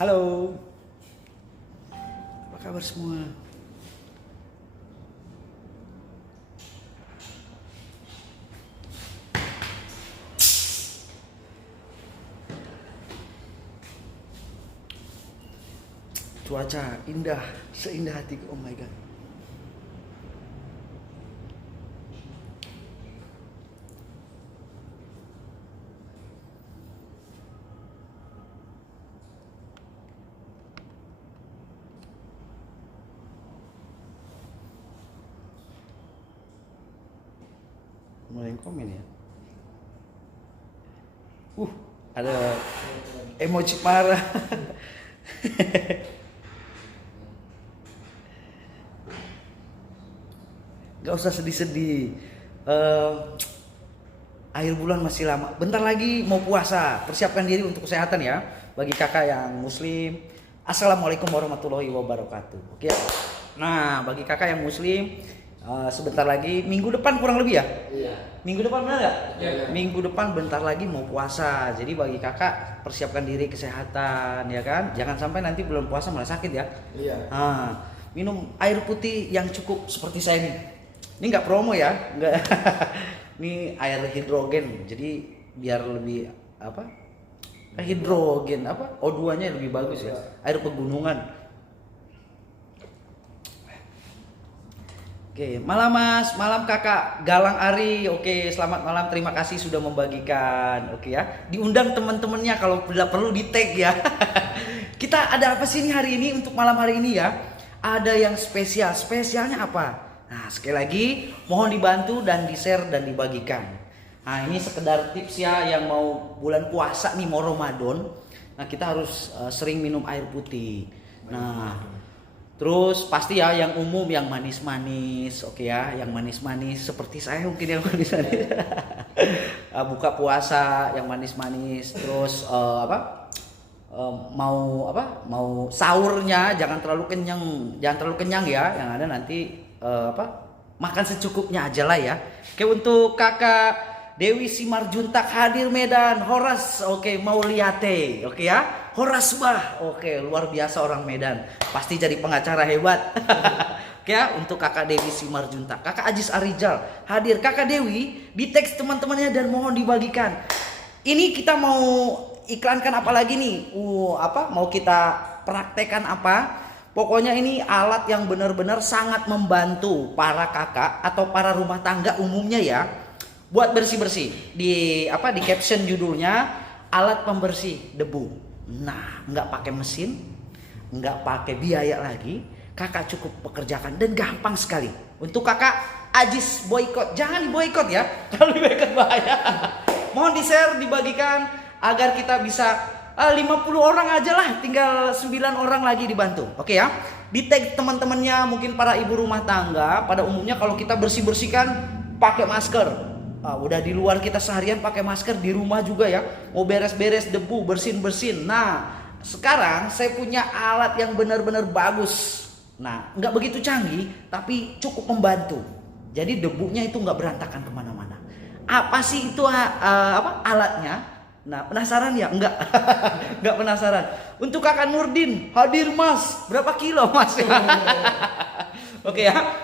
Halo, apa kabar semua? Cuaca indah, seindah hatiku, oh my god. Mulai komen ya. Ada emoji marah. Gak usah sedih-sedih. Akhir bulan masih lama. Bentar lagi mau puasa. Persiapkan diri untuk kesehatan ya. Bagi kakak yang muslim, assalamualaikum warahmatullahi wabarakatuh. Oke. Nah, bagi kakak yang muslim, sebentar lagi minggu depan kurang lebih ya. Iya. Minggu depan benar nggak? Iya. Minggu depan bentar lagi mau puasa. Jadi bagi kakak persiapkan diri kesehatan ya kan. Jangan sampai nanti bulan puasa malah sakit ya. Iya. Minum air putih yang cukup seperti saya nih. Ini nggak promo ya, nggak. Ini air hidrogen. Jadi biar lebih apa? Hidrogen apa? O2-nya lebih bagus ya. Air pegunungan. Oke, malam Mas, malam Kakak Galang Ari. Oke, selamat malam. Terima kasih sudah membagikan. Oke ya. Diundang teman-temannya kalau tidak perlu di-tag ya. Kita ada apa sih nih hari ini untuk malam hari ini ya? Ada yang spesial. Spesialnya apa? Nah, sekali lagi mohon dibantu dan di-share dan dibagikan. Nah, ini sekedar tips ya yang mau bulan puasa nih, mau Ramadan. Nah, kita harus sering minum air putih. Nah, terus pasti ya yang umum yang manis-manis, oke ya, yang manis-manis seperti saya mungkin yang manis-manis. Buka puasa yang manis-manis, terus mau sahurnya jangan terlalu kenyang ya, yang ada nanti makan secukupnya aja lah ya. Oke, untuk kakak Dewi Simarjuntak hadir Medan, Horas, oke, mau liate, oke ya, Horas bah, oke, luar biasa orang Medan, pasti jadi pengacara hebat. Oke ya, untuk kakak Dewi Simarjuntak, kakak Ajis Arijal hadir, kakak Dewi di teks teman-temannya dan mohon dibagikan. Ini kita mau iklankan apa lagi nih? Mau kita praktekkan apa? Pokoknya ini alat yang benar-benar sangat membantu para kakak atau para rumah tangga umumnya ya. Buat bersih-bersih. Di caption judulnya alat pembersih debu. Nah, nggak pakai mesin, nggak pakai biaya lagi. Kakak cukup pekerjakan dan gampang sekali. Untuk kakak Ajis boykot, jangan diboykot ya. Kalau diboykot bahaya. Mohon di-share, dibagikan agar kita bisa 50 orang aja lah, tinggal 9 orang lagi dibantu. Oke ya. Di tag teman-temannya, mungkin para ibu rumah tangga pada umumnya kalau kita bersih-bersihkan pakai masker. Udah di luar kita seharian pakai masker, di rumah juga ya. Mau beres-beres debu, bersin-bersin. Nah, sekarang saya punya alat yang benar-benar bagus. Nah, nggak begitu canggih, tapi cukup membantu. Jadi debunya itu nggak berantakan kemana-mana. Apa sih itu alatnya? Nah, penasaran ya? Enggak. Enggak penasaran. Untuk kakak Nurdin, hadir Mas. Berapa kilo Mas? Oke ya.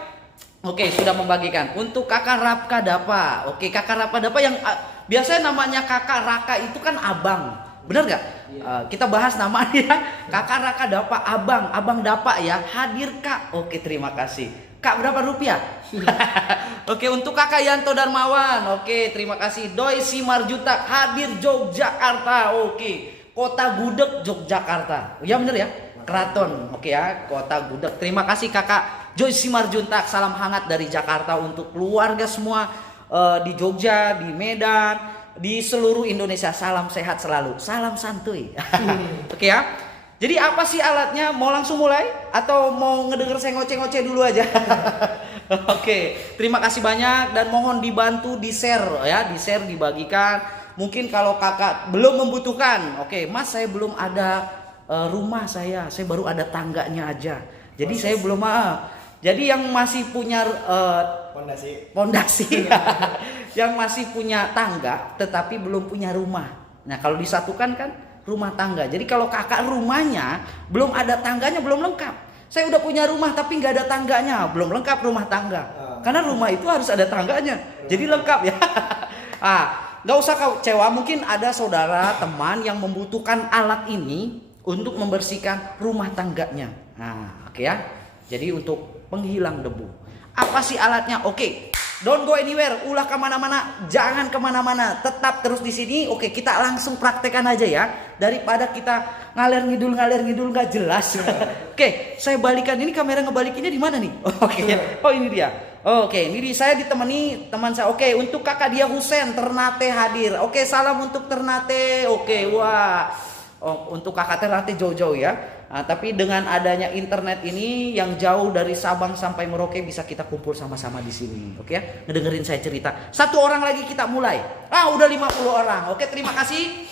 Oke, sudah membagikan. Untuk kakak Rapka Dapa. Oke, kakak Rapka Dapa yang biasanya namanya kakak Raka itu kan abang. Benar gak? Kita bahas namanya. Kakak Raka Dapa, abang Dapa ya. Hadir Kak. Oke, terima kasih. Kak, berapa rupiah? Oke, untuk kakak Yanto Darmawan. Oke, terima kasih. Doi Simarjuntak hadir Yogyakarta. Oke, Kota Gudeg Yogyakarta. Ya bener ya, Keraton. Oke ya, Kota Gudeg. Terima kasih kakak Joy Simarjuntak. Salam hangat dari Jakarta untuk keluarga semua di Jogja, di Medan, di seluruh Indonesia. Salam sehat selalu. Salam santuy. Oke ya. Jadi apa sih alatnya? Mau langsung mulai atau mau ngedenger saya ngoceh-ngoceh dulu aja? Oke, terima kasih banyak dan mohon dibantu di-share ya, di-share, dibagikan mungkin kalau kakak belum membutuhkan, oke mas saya belum ada rumah saya baru ada tangganya aja. Jadi saya belum jadi yang masih punya pondasi yang masih punya tangga tetapi belum punya rumah. Nah kalau disatukan kan rumah tangga. Jadi kalau kakak rumahnya belum ada tangganya, belum lengkap. Saya udah punya rumah tapi nggak ada tangganya, belum lengkap rumah tangga. Karena rumah itu harus ada tangganya, jadi lengkap ya. Nggak usah kau kecewa, mungkin ada saudara teman yang membutuhkan alat ini untuk membersihkan rumah tangganya. Nah, oke ya. Jadi untuk penghilang debu. Apa sih alatnya? Oke. Don't go anywhere, ulah kemana-mana, jangan kemana-mana, tetap terus di sini. Oke, kita langsung praktekkan aja ya, daripada kita ngalir ngidul nggak jelas. Oke, saya balikan ini, kamera ngebalikinnya di mana nih? Oke, oh ini dia. Oke, ini saya ditemani teman saya. Oke, untuk kakak dia Husen Ternate hadir. Oke, salam untuk Ternate. Oke, wah. Untuk kakak Ternate jauh-jauh ya. Nah, tapi dengan adanya internet ini yang jauh dari Sabang sampai Merauke bisa kita kumpul sama-sama di sini. Oke ya, ngedengerin saya cerita. Satu orang lagi kita mulai. Udah 50 orang. Oke, terima kasih.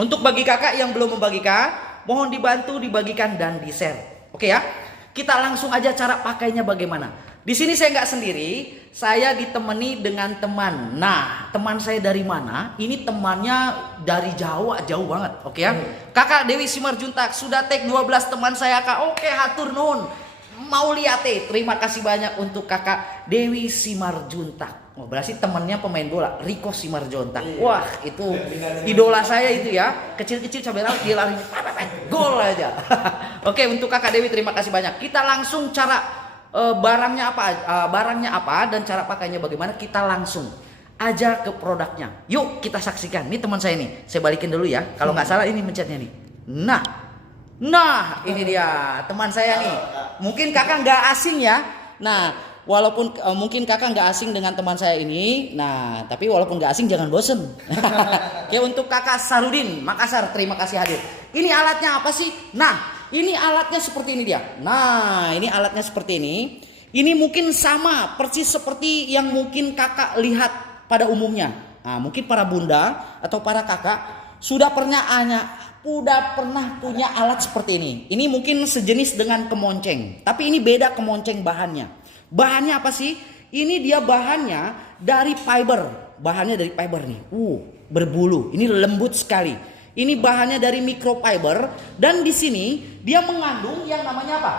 Untuk bagi kakak yang belum membagikan, mohon dibantu dibagikan dan di-share. Oke ya. Kita langsung aja cara pakainya bagaimana. Di sini saya nggak sendiri, saya ditemani dengan teman. Nah, teman saya dari mana? Ini temannya dari Jawa, jauh banget. Oke ya. Kakak Dewi Simarjuntak sudah tag 12 teman saya kak. Oke, hatur nuhun. Mau lihat terima kasih banyak untuk kakak Dewi Simarjuntak. Berarti temannya pemain bola, Rico Simarjuntak. Wah, itu idola saya itu ya. Kecil-kecil cabai rawit dia lari gol aja. Oke, untuk kakak Dewi terima kasih banyak. Kita langsung cara barangnya apa dan cara pakainya bagaimana, kita langsung aja ke produknya. Yuk kita saksikan. Ini teman saya nih, saya balikin dulu ya. Kalau nggak salah ini mencetnya nih. Nah ini dia teman saya nih. Mungkin kakak nggak asing ya. Nah walaupun mungkin kakak nggak asing dengan teman saya ini. Nah tapi walaupun nggak asing jangan bosen. Oke, untuk kakak Sarudin Makassar terima kasih hadir. Ini alatnya apa sih? Nah ini alatnya seperti ini dia. Nah ini alatnya seperti ini. Ini mungkin sama persis seperti yang mungkin kakak lihat pada umumnya. Nah mungkin para bunda atau para kakak sudah pernah punya alat seperti ini. Ini mungkin sejenis dengan kemonceng. Tapi ini beda kemonceng bahannya. Bahannya apa sih? Ini dia bahannya dari fiber. Bahannya dari fiber nih. Berbulu. Ini lembut sekali. Ini bahannya dari microfiber dan di sini dia mengandung yang namanya apa?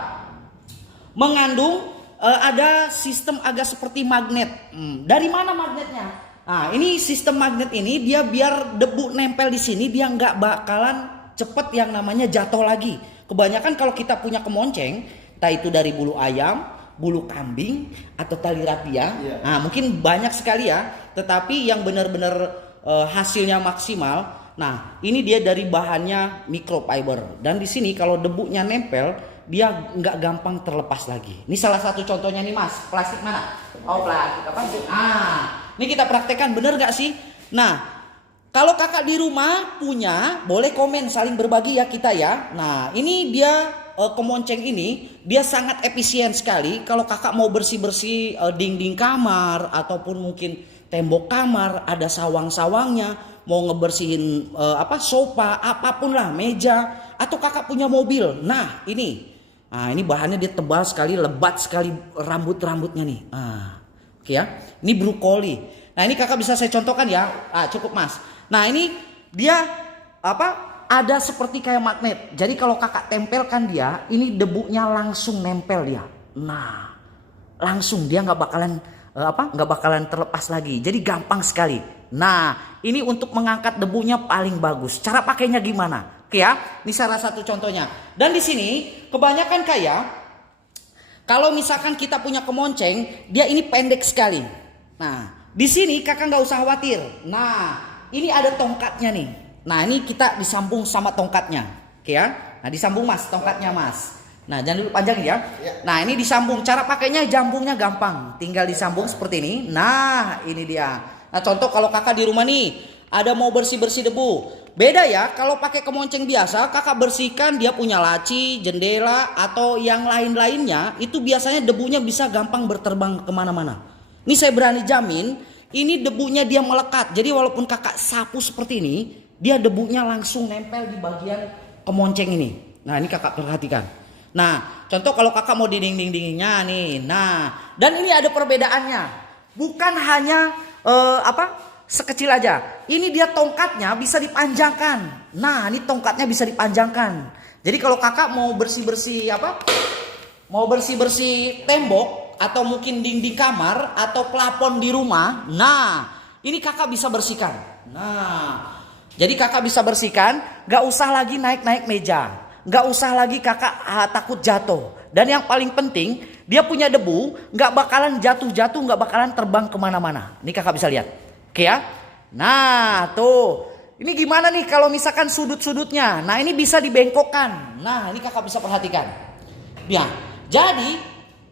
Mengandung ada sistem agak seperti magnet. Dari mana magnetnya? Nah, ini sistem magnet ini dia biar debu nempel di sini dia nggak bakalan cepet yang namanya jatuh lagi. Kebanyakan kalau kita punya kemonceng, entah itu dari bulu ayam, bulu kambing atau tali rapia, nah mungkin banyak sekali ya. Tetapi yang benar-benar hasilnya maksimal. Nah, ini dia dari bahannya microfiber dan di sini kalau debunya nempel, dia nggak gampang terlepas lagi. Ini salah satu contohnya nih mas, plastik mana? Oh plastik apa sih? Ini kita praktekkan bener nggak sih? Nah, kalau kakak di rumah punya, boleh komen saling berbagi ya kita ya. Nah, ini dia kemonceng ini dia sangat efisien sekali. Kalau kakak mau bersih-bersih dinding kamar ataupun mungkin tembok kamar, ada sawang-sawangnya. Mau ngebersihin sofa, apapun lah, meja, atau kakak punya mobil. Nah ini bahannya dia tebal sekali, lebat sekali rambut-rambutnya nih. Oke ya, ini brokoli. Nah ini kakak bisa saya contohkan ya. Cukup mas. Nah ini dia ada seperti kayak magnet. Jadi kalau kakak tempelkan dia, ini debunya langsung nempel dia. Nah langsung dia nggak bakalan terlepas lagi. Jadi gampang sekali. Nah, ini untuk mengangkat debunya paling bagus. Cara pakainya gimana? Oke ya, ini salah satu contohnya. Dan di sini kebanyakan kalau misalkan kita punya kemonceng, dia ini pendek sekali. Nah, di sini kakak nggak usah khawatir. Nah, ini ada tongkatnya nih. Nah, ini kita disambung sama tongkatnya. Oke ya. Nah, disambung mas, tongkatnya mas. Nah, jangan dulu panjangin ya. Nah, ini disambung. Cara pakainya jambungnya gampang. Tinggal disambung seperti ini. Nah, ini dia. Nah contoh kalau kakak di rumah nih ada mau bersih-bersih debu. Beda ya kalau pakai kemonceng biasa kakak bersihkan dia punya laci, jendela atau yang lain-lainnya. Itu biasanya debunya bisa gampang berterbang kemana-mana. Ini saya berani jamin ini debunya dia melekat. Jadi walaupun kakak sapu seperti ini, dia debunya langsung nempel di bagian kemonceng ini. Nah ini kakak perhatikan. Nah contoh kalau kakak mau di dinding-dindingnya nih. Nah dan ini ada perbedaannya. Bukan hanya sekecil aja. Ini dia tongkatnya bisa dipanjangkan. Nah ini tongkatnya bisa dipanjangkan. Jadi kalau kakak mau bersih-bersih mau bersih-bersih tembok atau mungkin dinding kamar atau plafon di rumah, nah ini kakak bisa bersihkan. Nah, jadi kakak bisa bersihkan, gak usah lagi naik-naik meja, gak usah lagi kakak takut jatuh. Dan yang paling penting, dia punya debu, gak bakalan jatuh-jatuh, gak bakalan terbang kemana-mana. Ini kakak bisa lihat, oke ya? Nah, tuh, ini gimana nih kalau misalkan sudut-sudutnya? Nah, ini bisa dibengkokkan. Nah, ini kakak bisa perhatikan. Ya. Jadi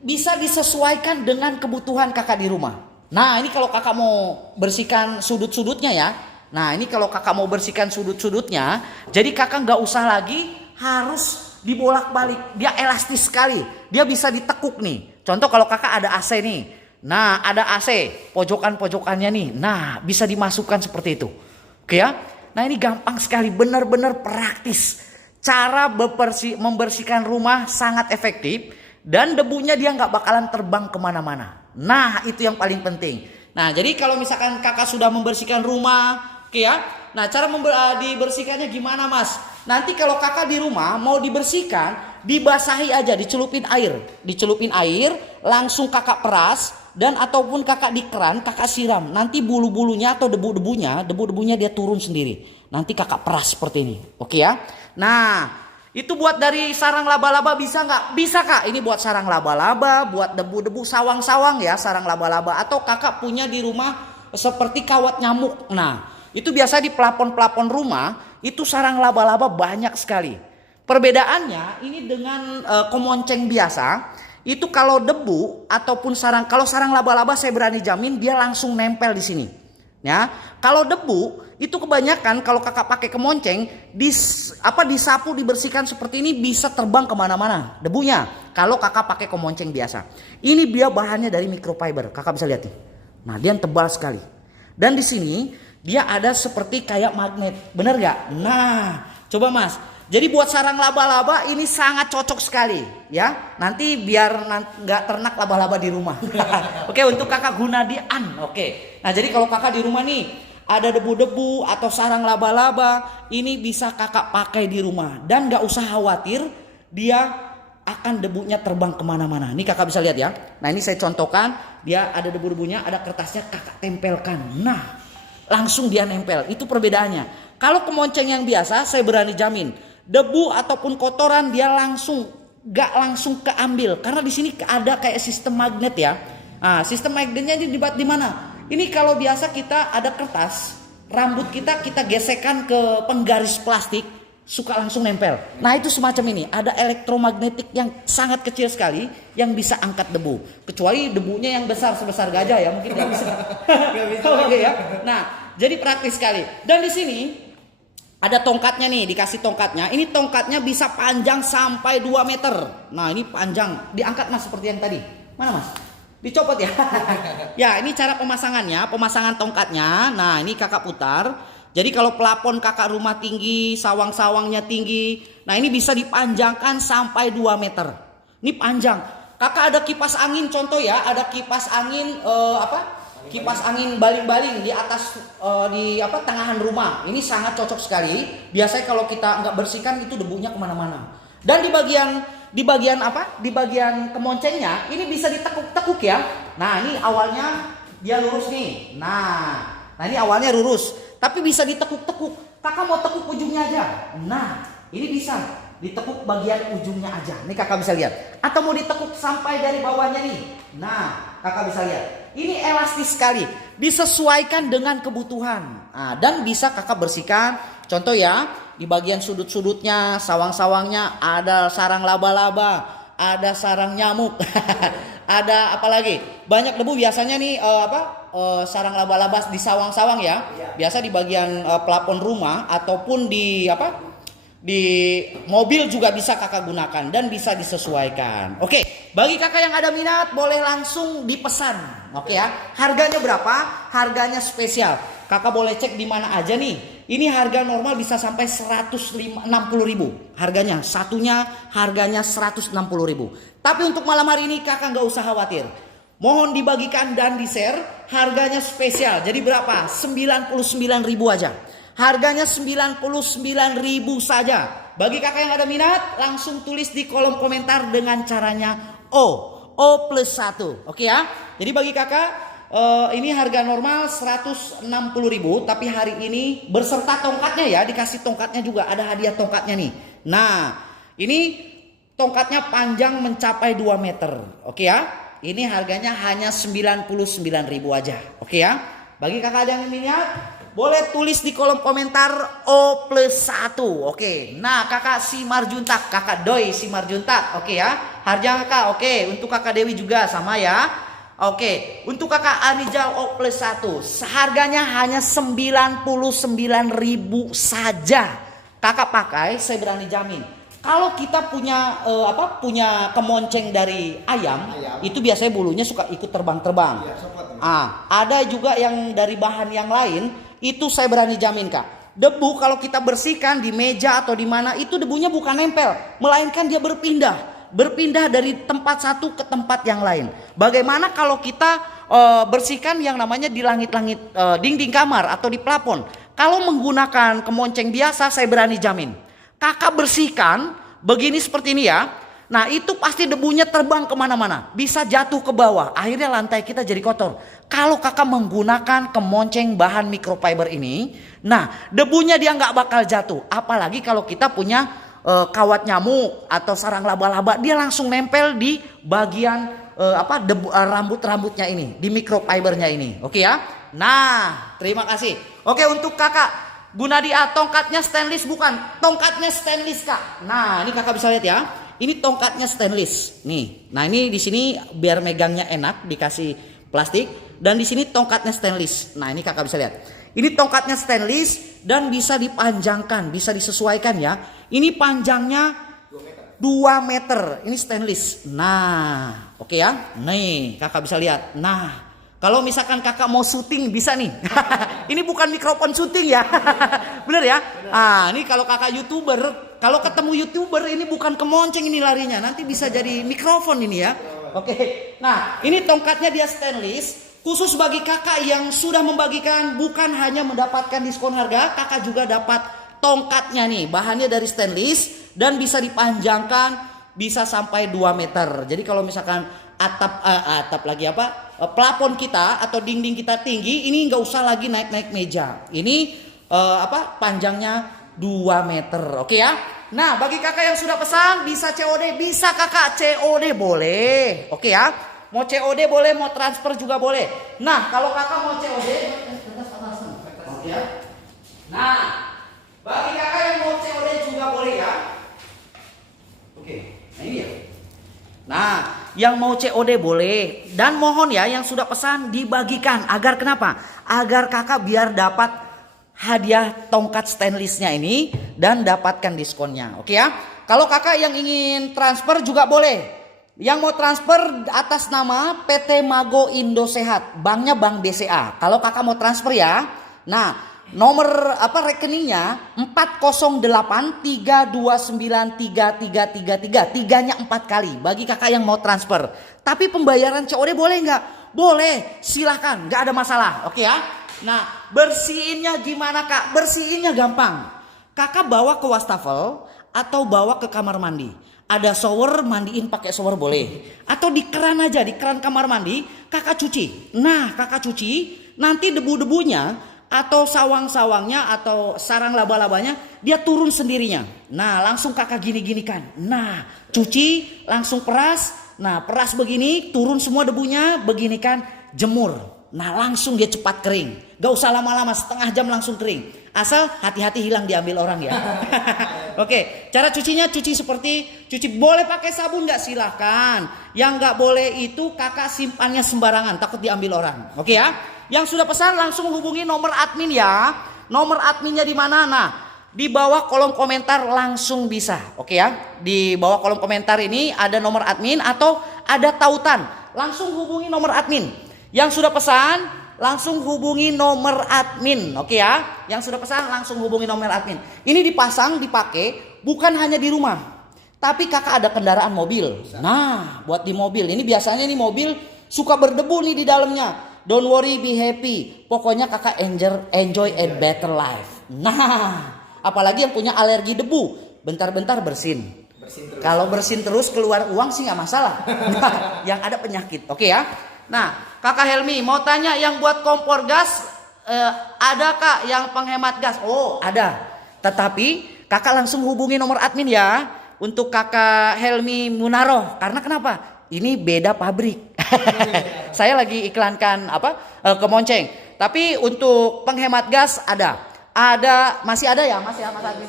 bisa disesuaikan dengan kebutuhan kakak di rumah. Nah ini kalau kakak mau bersihkan sudut-sudutnya ya. Nah ini kalau kakak mau bersihkan sudut-sudutnya. Jadi kakak gak usah lagi harus dibolak-balik. Dia elastis sekali. Dia bisa ditekuk nih. Contoh kalau kakak ada AC nih. Nah ada AC. Pojokan-pojokannya nih. Nah bisa dimasukkan seperti itu. Oke ya. Nah ini gampang sekali. Benar-benar praktis. Cara membersihkan rumah sangat efektif. Dan debunya dia nggak bakalan terbang kemana-mana. Nah itu yang paling penting. Nah jadi kalau misalkan kakak sudah membersihkan rumah, oke ya. Nah cara dibersihkannya gimana mas? Nanti kalau kakak di rumah mau dibersihkan, dibasahi aja, dicelupin air, langsung kakak peras dan ataupun kakak di keran kakak siram. Nanti bulu-bulunya atau debu-debunya dia turun sendiri. Nanti kakak peras seperti ini, oke ya. Nah. Itu buat dari sarang laba-laba bisa nggak? Bisa kak. Ini buat sarang laba-laba, buat debu-debu sawang-sawang ya, sarang laba-laba. Atau kakak punya di rumah seperti kawat nyamuk. Nah itu biasa di plafon-plafon rumah itu sarang laba-laba banyak sekali. Perbedaannya ini dengan kemonceng biasa. Itu kalau debu ataupun kalau sarang laba-laba saya berani jamin dia langsung nempel di sini. Ya, kalau debu itu kebanyakan kalau kakak pakai kemonceng disapu dibersihkan seperti ini bisa terbang kemana-mana debunya. Kalau kakak pakai kemonceng biasa, ini dia bahannya dari microfiber. Kakak bisa lihat nih. Nah dia tebal sekali. Dan di sini dia ada seperti kayak magnet, bener gak? Nah coba mas. Jadi buat sarang laba-laba ini sangat cocok sekali ya. Nanti biar nggak ternak laba-laba di rumah. Oke untuk kakak guna Oke. Nah jadi kalau kakak di rumah nih ada debu-debu atau sarang laba-laba, ini bisa kakak pakai di rumah dan nggak usah khawatir dia akan debunya terbang kemana-mana. Ini kakak bisa lihat ya. Nah ini saya contohkan, dia ada debu-debunya, ada kertasnya kakak tempelkan. Nah langsung dia nempel. Itu perbedaannya. Kalau kemonceng yang biasa saya berani jamin debu ataupun kotoran dia gak langsung keambil karena di sini ada kayak sistem magnet ya. Nah, sistem magnetnya ini di mana? Ini kalau biasa kita ada kertas, rambut kita gesekkan ke penggaris plastik, suka langsung nempel. Nah itu semacam ini, ada elektromagnetik yang sangat kecil sekali yang bisa angkat debu. Kecuali debunya yang besar sebesar gajah ya, mungkin nggak bisa. Oke ya. Nah jadi praktis sekali. Dan di sini ada tongkatnya nih, dikasih tongkatnya. Ini tongkatnya bisa panjang sampai 2 meter. Nah ini panjang, diangkat mas seperti yang tadi. Mana mas? Dicopot ya. Ya ini cara pemasangannya, pemasangan tongkatnya. Nah ini kakak putar. Jadi kalau plafon kakak rumah tinggi, sawang-sawangnya tinggi. Nah ini bisa dipanjangkan sampai 2 meter. Ini panjang. Kakak ada kipas angin contoh ya. Ada kipas angin kipas angin baling-baling di atas tengahan rumah. Ini sangat cocok sekali. Biasanya kalau kita nggak bersihkan itu debunya kemana-mana. Dan di bagian kemoncengnya ini bisa ditekuk-tekuk ya. Nah ini awalnya dia lurus nih. Nah ini awalnya lurus, tapi bisa ditekuk-tekuk. Kakak mau tekuk ujungnya aja. Nah ini bisa ditekuk bagian ujungnya aja. Ini kakak bisa lihat. Atau mau ditekuk sampai dari bawahnya nih. Nah kakak bisa lihat. Ini elastis sekali, disesuaikan dengan kebutuhan. Nah, dan bisa kakak bersihkan. Contoh ya, di bagian sudut-sudutnya, sawang-sawangnya ada sarang laba-laba, ada sarang nyamuk, ada apa lagi? Banyak debu biasanya nih sarang laba-laba di sawang-sawang ya. Biasa di bagian plafon rumah ataupun di di mobil juga bisa kakak gunakan dan bisa disesuaikan. Oke, bagi kakak yang ada minat boleh langsung dipesan. Oke ya, harganya berapa? Harganya spesial. Kakak boleh cek di mana aja nih. Ini harga normal bisa sampai 160.000 harganya. Satunya harganya 160.000. Tapi untuk malam hari ini kakak nggak usah khawatir. Mohon dibagikan dan di-share. Harganya spesial. Jadi berapa? 99.000 aja. Harganya 99.000 saja. Bagi kakak yang ada minat, langsung tulis di kolom komentar dengan caranya O plus 1. Oke ya. Jadi bagi kakak, ini harga normal 160.000, tapi hari ini berserta tongkatnya ya, dikasih tongkatnya juga, ada hadiah tongkatnya nih. Nah, ini tongkatnya panjang mencapai 2 meter. Oke ya. Ini harganya hanya 99.000 aja. Oke ya. Bagi kakak ada yang minat, boleh tulis di kolom komentar O plus 1. Oke. Nah, kakak Simarjuntak, kakak Doi Simarjuntak. Oke ya. Harga kakak oke. Untuk kakak Dewi juga sama ya. Oke. Untuk kakak Anijal O plus 1. Harganya hanya 99.000 saja. Kakak pakai, saya berani jamin. Kalau kita punya punya kemonceng dari ayam, itu biasanya bulunya suka ikut terbang-terbang. Ada juga yang dari bahan yang lain. Itu saya berani jamin kak. Debu kalau kita bersihkan di meja atau di mana, itu debunya bukan nempel, melainkan dia berpindah dari tempat satu ke tempat yang lain. Bagaimana kalau kita bersihkan yang namanya di langit-langit dinding kamar atau di plafon? Kalau menggunakan kemonceng biasa, saya berani jamin, kakak bersihkan begini seperti ini ya. Nah itu pasti debunya terbang kemana-mana, bisa jatuh ke bawah, akhirnya lantai kita jadi kotor. Kalau kakak menggunakan kemonceng bahan microfiber ini, nah debunya dia nggak bakal jatuh. Apalagi kalau kita punya kawat nyamuk atau sarang laba-laba, dia langsung nempel di bagian rambut-rambutnya ini, di microfibernya ini. Oke ya. Nah terima kasih. Oke, untuk kakak Gunadia, tongkatnya stainless bukan? Tongkatnya stainless kak. Nah ini kakak bisa lihat ya. Ini tongkatnya stainless. Nih. Nah ini di sini biar megangnya enak, dikasih plastik. Dan di sini tongkatnya stainless. Nah ini kakak bisa lihat. Ini tongkatnya stainless dan bisa dipanjangkan, bisa disesuaikan ya. Ini panjangnya 2 meter. Ini stainless. Nah, oke ya. Nih, kakak bisa lihat. Nah, kalau misalkan kakak mau syuting bisa nih. Ini bukan mikrofon syuting ya. Bener ya? Ini kalau kakak YouTuber, kalau ketemu YouTuber ini bukan kemonceng ini larinya. Nanti bisa jadi mikrofon ini ya. Oke. Nah, ini tongkatnya dia stainless. Khusus bagi kakak yang sudah membagikan, bukan hanya mendapatkan diskon harga, kakak juga dapat tongkatnya nih. Bahannya dari stainless dan bisa dipanjangkan, bisa sampai 2 meter. Jadi kalau misalkan plafon kita atau dinding kita tinggi, ini nggak usah lagi naik-naik meja. Ini panjangnya 2 meter. Oke ya. Nah, bagi kakak yang sudah pesan bisa COD, bisa kakak COD boleh. Oke ya. Mau COD boleh, mau transfer juga boleh. Nah, kalau kakak mau COD, oke ya. Nah, bagi kakak yang mau COD juga boleh ya. Oke, nah ini ya. Nah, yang mau COD boleh. Dan mohon ya yang sudah pesan dibagikan. Agar kenapa? Agar kakak biar dapat hadiah tongkat stainlessnya ini dan dapatkan diskonnya. Oke ya. Kalau kakak yang ingin transfer juga boleh. Yang mau transfer atas nama PT Mago Indosehat. Banknya Bank BCA. Kalau kakak mau transfer ya. Nah, nomor rekeningnya 40832933333. Tiganya 4 kali bagi kakak yang mau transfer. Tapi pembayaran COD boleh nggak? Boleh, silahkan, nggak ada masalah. Oke ya. Nah, bersihinnya gimana kak? Bersihinnya gampang. Kakak bawa ke wastafel atau bawa ke kamar mandi. Ada shower, mandiin pakai shower boleh. Atau di keran aja, di keran kamar mandi kakak cuci. Nah, kakak cuci, nanti debu-debunya atau sawang-sawangnya atau sarang laba-labanya dia turun sendirinya. Nah, langsung kakak gini-ginikan. Nah, cuci, langsung peras. Nah, peras begini, turun semua debunya, beginikan, jemur. Nah, langsung dia cepat kering. Gak usah lama-lama, setengah jam langsung kering. Asal hati-hati hilang diambil orang ya. Oke, cara cucinya cuci boleh pakai sabun nggak, silahkan. Yang nggak boleh itu kakak simpannya sembarangan, takut diambil orang. Oke ya. Yang sudah pesan langsung hubungi nomor admin ya. Nomor adminnya di mana? Nah, di bawah kolom komentar langsung bisa. Oke ya. Di bawah kolom komentar ini ada nomor admin atau ada tautan. Langsung hubungi nomor admin. Yang sudah pesan langsung hubungi nomor admin. Oke ya. Yang sudah pesan langsung hubungi nomor admin. Ini dipasang, dipakai bukan hanya di rumah. Tapi kakak ada kendaraan mobil. Nah, buat di mobil. Ini biasanya nih mobil suka berdebu nih di dalamnya. Don't worry, be happy. Pokoknya kakak enjoy a better life. Nah, apalagi yang punya alergi debu. Bentar-bentar bersin. Kalau bersin terus keluar uang sih nggak masalah. Nah, yang ada penyakit. Oke ya. Nah, kakak Helmi mau tanya yang buat kompor gas. Ada kak yang penghemat gas? Oh, ada. Tetapi kakak langsung hubungi nomor admin ya. Untuk kakak Helmi Munaroh. Karena kenapa? Ini beda pabrik. Saya lagi iklankan kemonceng. Tapi untuk penghemat gas ada. Masih ada ya,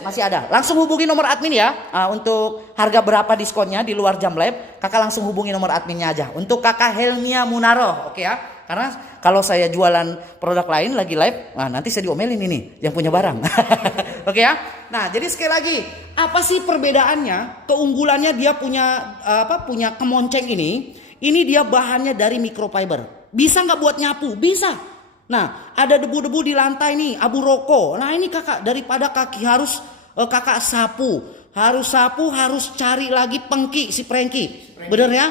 masih ada. Langsung hubungi nomor admin ya. Untuk harga berapa diskonnya di luar jam live, kakak langsung hubungi nomor adminnya aja. Untuk kakak Helmia Munaroh, oke ya. Karena kalau saya jualan produk lain lagi live, nanti saya diomelin ini yang punya barang. Oke ya. Nah, jadi sekali lagi, apa sih perbedaannya? Keunggulannya dia punya punya kemonceng ini. Ini dia bahannya dari microfiber. Bisa nggak buat nyapu? Bisa. Nah, ada debu-debu di lantai nih, abu rokok. Nah, ini kakak daripada kaki harus kakak sapu, harus cari lagi pengki si prengki. Bener ya?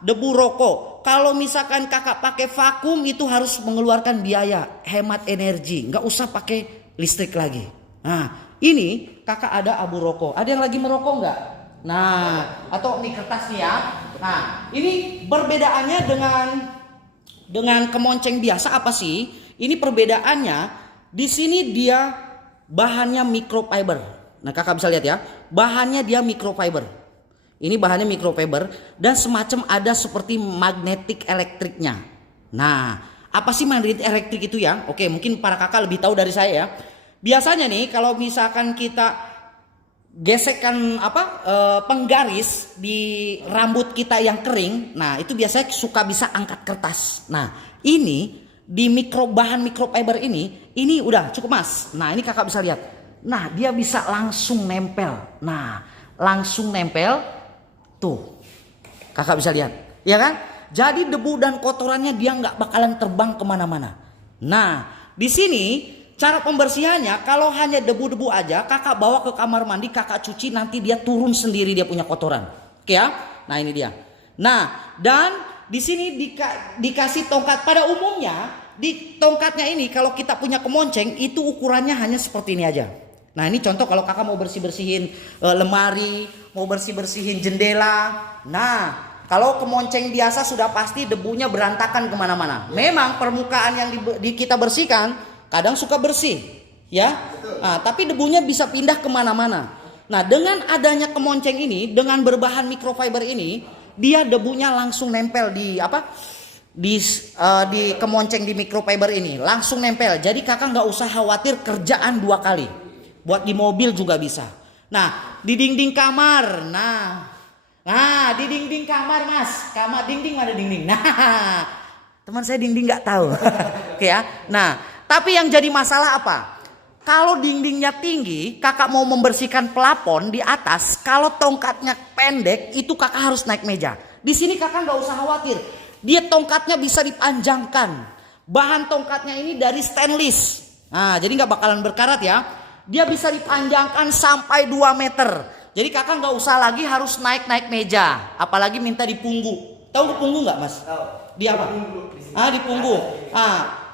Debu rokok. Kalau misalkan kakak pakai vakum itu harus mengeluarkan biaya, hemat energi, nggak usah pakai listrik lagi. Nah, ini kakak ada abu rokok. Ada yang lagi merokok nggak? Nah, atau ini kertas nih ya. Nah, ini perbedaannya dengan kemonceng biasa apa sih? Ini perbedaannya di sini dia bahannya microfiber. Nah, kakak bisa lihat ya, bahannya dia microfiber. Ini bahannya microfiber dan semacam ada seperti magnetik elektriknya. Nah, apa sih magnetik elektrik itu ya? Oke, mungkin para kakak lebih tahu dari saya ya. Biasanya nih kalau misalkan kita gesekkan penggaris di rambut kita yang kering, nah itu biasanya suka bisa angkat kertas. Nah, ini di bahan microfiber ini udah cukup mas. Nah, ini kakak bisa lihat. Nah, dia bisa langsung nempel. Nah, langsung nempel. Tuh, kakak bisa lihat, ya kan? Jadi debu dan kotorannya dia nggak bakalan terbang kemana-mana. Nah, di sini cara pembersihannya kalau hanya debu-debu aja, kakak bawa ke kamar mandi, kakak cuci, nanti dia turun sendiri dia punya kotoran. Oke ya? Nah ini dia. Nah, dan di sini dikasih tongkat. Pada umumnya di tongkatnya ini kalau kita punya kemonceng itu ukurannya hanya seperti ini aja. Nah ini contoh kalau kakak mau bersih-bersihin lemari, mau bersih-bersihin jendela. Nah kalau kemonceng biasa sudah pasti debunya berantakan kemana-mana. Memang permukaan yang kita bersihkan kadang suka bersih, ya. Nah, tapi debunya bisa pindah kemana-mana. Nah dengan adanya kemonceng ini, dengan berbahan microfiber ini, dia debunya langsung nempel di kemonceng di microfiber ini, langsung nempel. Jadi kakak nggak usah khawatir kerjaan 2 kali. Buat di mobil juga bisa. Nah, di dinding kamar. Nah, di dinding kamar, Mas. Kamar dinding mana dinding? Nah, teman saya dinding nggak tahu. Oke ya. Nah, tapi yang jadi masalah apa? Kalau dindingnya tinggi, kakak mau membersihkan plafon di atas, kalau tongkatnya pendek, itu kakak harus naik meja. Di sini kakak nggak usah khawatir. Dia tongkatnya bisa dipanjangkan. Bahan tongkatnya ini dari stainless. Nah, jadi nggak bakalan berkarat ya. Dia bisa dipanjangkan sampai 2 meter. Jadi kakak nggak usah lagi harus naik meja. Apalagi minta di punggung. Tahu punggung nggak mas? Tahu. Di apa? Di punggung.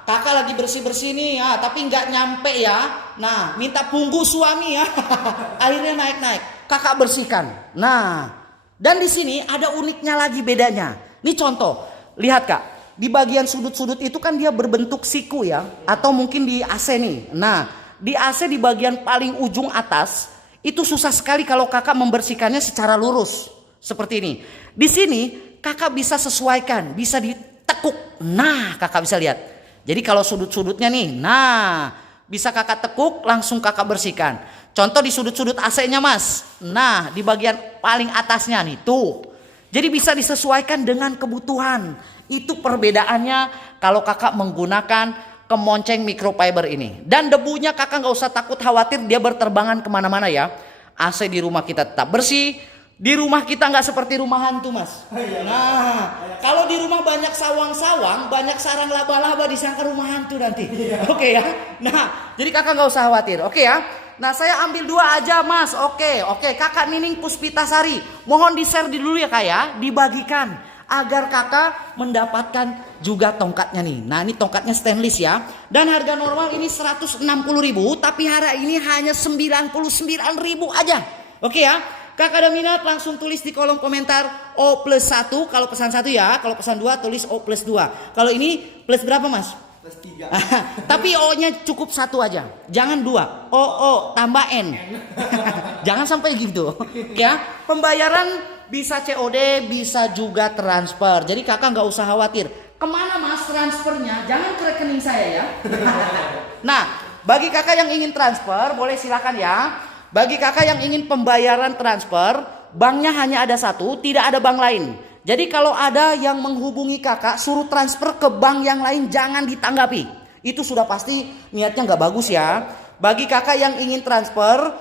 Kakak lagi bersih-bersih nih, tapi nggak nyampe ya. Nah, minta punggung suami ya. Akhirnya naik. Kakak bersihkan. Nah, dan di sini ada uniknya lagi bedanya. Ini contoh. Lihat kak. Di bagian sudut-sudut itu kan dia berbentuk siku ya. Atau mungkin di AC nih. Nah. Di AC di bagian paling ujung atas itu susah sekali kalau kakak membersihkannya secara lurus seperti ini. Di sini kakak bisa sesuaikan, bisa ditekuk. Nah, kakak bisa lihat. Jadi kalau sudut-sudutnya nih, nah bisa kakak tekuk langsung kakak bersihkan. Contoh di sudut-sudut AC-nya mas. Nah, di bagian paling atasnya nih tuh. Jadi bisa disesuaikan dengan kebutuhan. Itu perbedaannya kalau kakak menggunakan kemonceng microfiber ini. Dan debunya kakak nggak usah takut khawatir dia berterbangan kemana-mana ya. AC di rumah kita tetap bersih. Di rumah kita nggak seperti rumah hantu, Mas. Nah, kalau di rumah banyak sawang-sawang, banyak sarang laba-laba, disangka rumah hantu nanti. Oke ya. Nah, jadi kakak nggak usah khawatir. Oke ya. Nah, saya ambil 2 aja, Mas. Oke. Kakak Nining Puspitasari, mohon di-share dulu ya kak ya, dibagikan agar kakak mendapatkan juga tongkatnya nih. Nah, ini tongkatnya stainless ya. Dan harga normal ini 160.000, tapi hari ini hanya 99.000 aja. Oke ya. Kakak ada minat langsung tulis di kolom komentar O+1 kalau pesan 1 ya. Kalau pesan 2 tulis O+2. Kalau ini plus berapa, Mas? Plus 3. Tapi O-nya cukup 1 aja. Jangan 2. O tambah N. Jangan sampai gitu. Ya. Pembayaran bisa COD, bisa juga transfer. Jadi kakak nggak usah khawatir. Kemana, Mas, transfernya? Jangan ke rekening saya ya. Nah, bagi kakak yang ingin transfer boleh silakan ya. Bagi kakak yang ingin pembayaran transfer, banknya hanya ada 1, tidak ada bank lain. Jadi kalau ada yang menghubungi kakak suruh transfer ke bank yang lain, jangan ditanggapi. Itu sudah pasti niatnya nggak bagus ya. Bagi kakak yang ingin transfer,